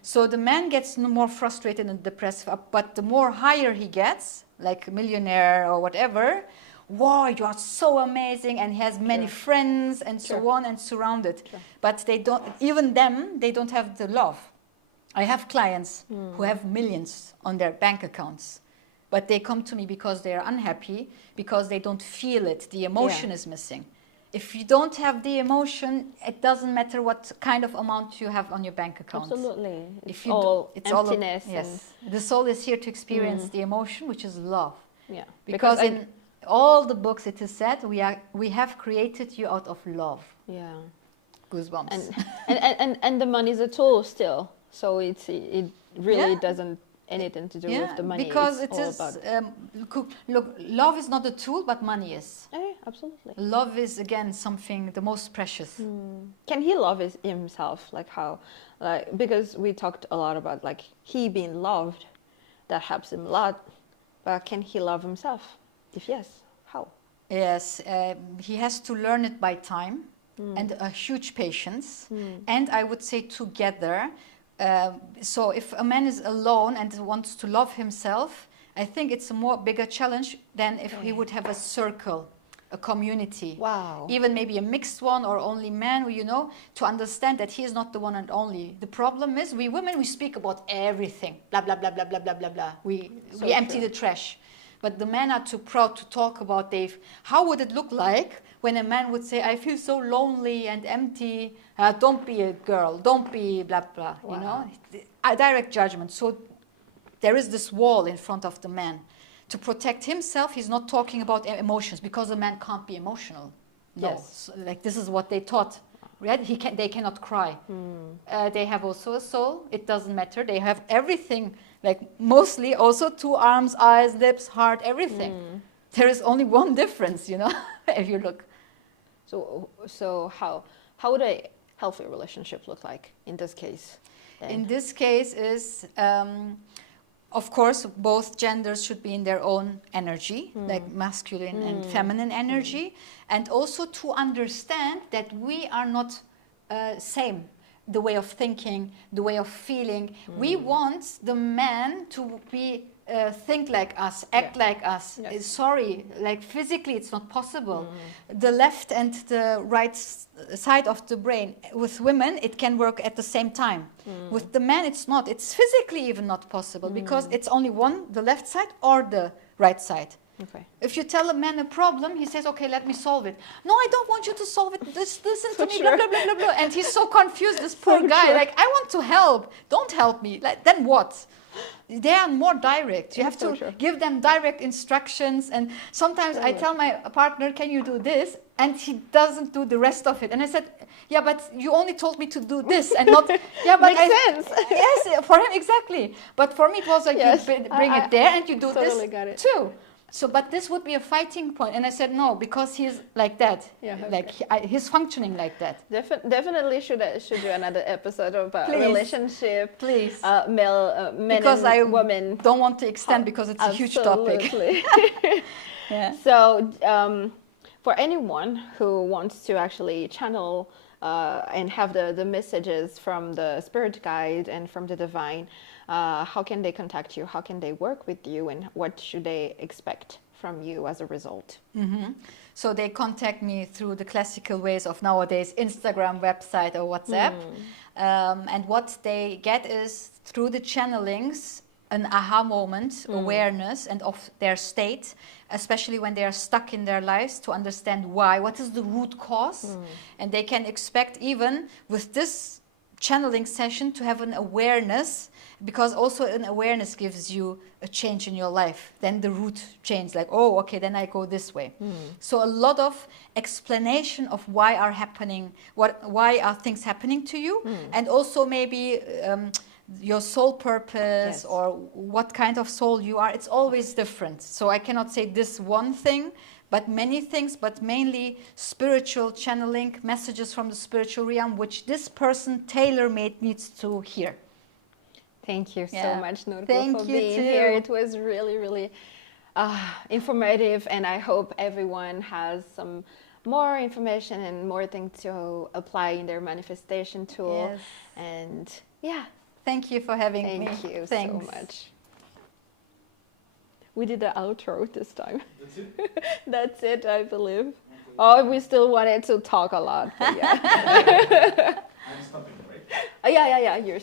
So the man gets more frustrated and depressed, but the more higher he gets, like a millionaire or whatever, wow, you are so amazing, and he has many friends and so on and surrounded. But they don't, even them, they don't have the love. I have clients who have millions on their bank accounts, but they come to me because they are unhappy, because they don't feel it. The emotion is missing. If you don't have the emotion, it doesn't matter what kind of amount you have on your bank account. Absolutely. If It's you all it's all emptiness. yes. The soul is here to experience the emotion, which is love. Yeah. Because in all the books it is said, we have created you out of love. yeah. Goosebumps. And the money is a tool still. So it really Yeah. doesn't anything to do with the money. because it's it all is about look, love is not a tool, but money is. absolutely. Love is again something the most precious. Can he love himself? Like how? Like because we talked a lot about like he being loved, that helps him a lot. But can he love himself? If yes, how? Yes, he has to learn it by time and a huge patience, and I would say together. So if a man is alone and wants to love himself, I think it's a more bigger challenge than if he would have a circle, a community. Wow. Even maybe a mixed one or only men, you know, to understand that he is not the one and only. The problem is we women, we speak about everything, blah, blah, blah, blah, blah, blah, blah, blah. We empty the trash. But the men are too proud to talk about, Dave, how would it look like when a man would say, I feel so lonely and empty, don't be a girl, don't be blah, blah, you know? A direct judgment. So there is this wall in front of the man. To protect himself, he's not talking about emotions, because a man can't be emotional. No, Yes. so, like this is what they taught. Right? They cannot cry. They have also a soul. It doesn't matter. They have everything, like mostly also 2 arms, eyes, lips, heart, everything. There is only one difference, you know, if you look. So how would a healthy relationship look like in this case? Then? In this case is, of course, both genders should be in their own energy, like masculine and feminine energy, and also to understand that we are not same, the way of thinking, the way of feeling. We want the man to be think like us, act like us. Yes. Sorry, like physically it's not possible. The left and the right side of the brain, with women it can work at the same time. With the man it's not. It's physically even not possible, because it's only one, the left side or the right side. Okay. If you tell a man a problem, he says, okay, let me solve it. No, I don't want you to solve it. Listen to me, blah, blah, blah, blah, blah. And he's so confused, this poor guy. true. Like, I want to help. Don't help me. Like, then what? They are more direct. You have So to true. give them direct instructions. And sometimes I tell my partner, can you do this? And he doesn't do the rest of it. And I said, yeah, but you only told me to do this and not... Yeah, but Makes sense. Yes, for him, exactly. But for me, it was like, Yes, you bring it there and you do totally this got it. too. So, but this would be a fighting point. And I said, no, because he's like that. Yeah, okay. Like, he's functioning like that. Definitely should do another episode about Please. relationship, Please. men Because and I women. don't want to extend because it's a huge topic. Absolutely. Yeah. So, for anyone who wants to actually channel and have the messages from the spirit guide and from the divine, how can they contact you? How can they work with you? And what should they expect from you as a result? So they contact me through the classical ways of nowadays, Instagram, website, or WhatsApp. And what they get is through the channelings, an aha moment, awareness, and of their state, especially when they are stuck in their lives, to understand why, what is the root cause. And they can expect, even with this channeling session, to have an awareness, because also an awareness gives you a change in your life. Then the root change, like, oh, okay, then I go this way. So a lot of explanation of why are things happening to you, and also maybe your soul purpose, Yes. or what kind of soul you are. It's always different. So I cannot say this one thing, but many things, but mainly spiritual channeling, messages from the spiritual realm, which this person tailor-made needs to hear. Thank you so Yeah. much, Nurgul, Thank for you being too. here. It was really, really informative, and I hope everyone has some more information and more things to apply in their manifestation tool. Yes. And yeah, Thank you for having me. thank you Thanks. so much. We did the outro this time. That's it? That's it, I believe. Oh, we still wanted to talk a lot. But yeah. I'm stopping, right? Yeah. You're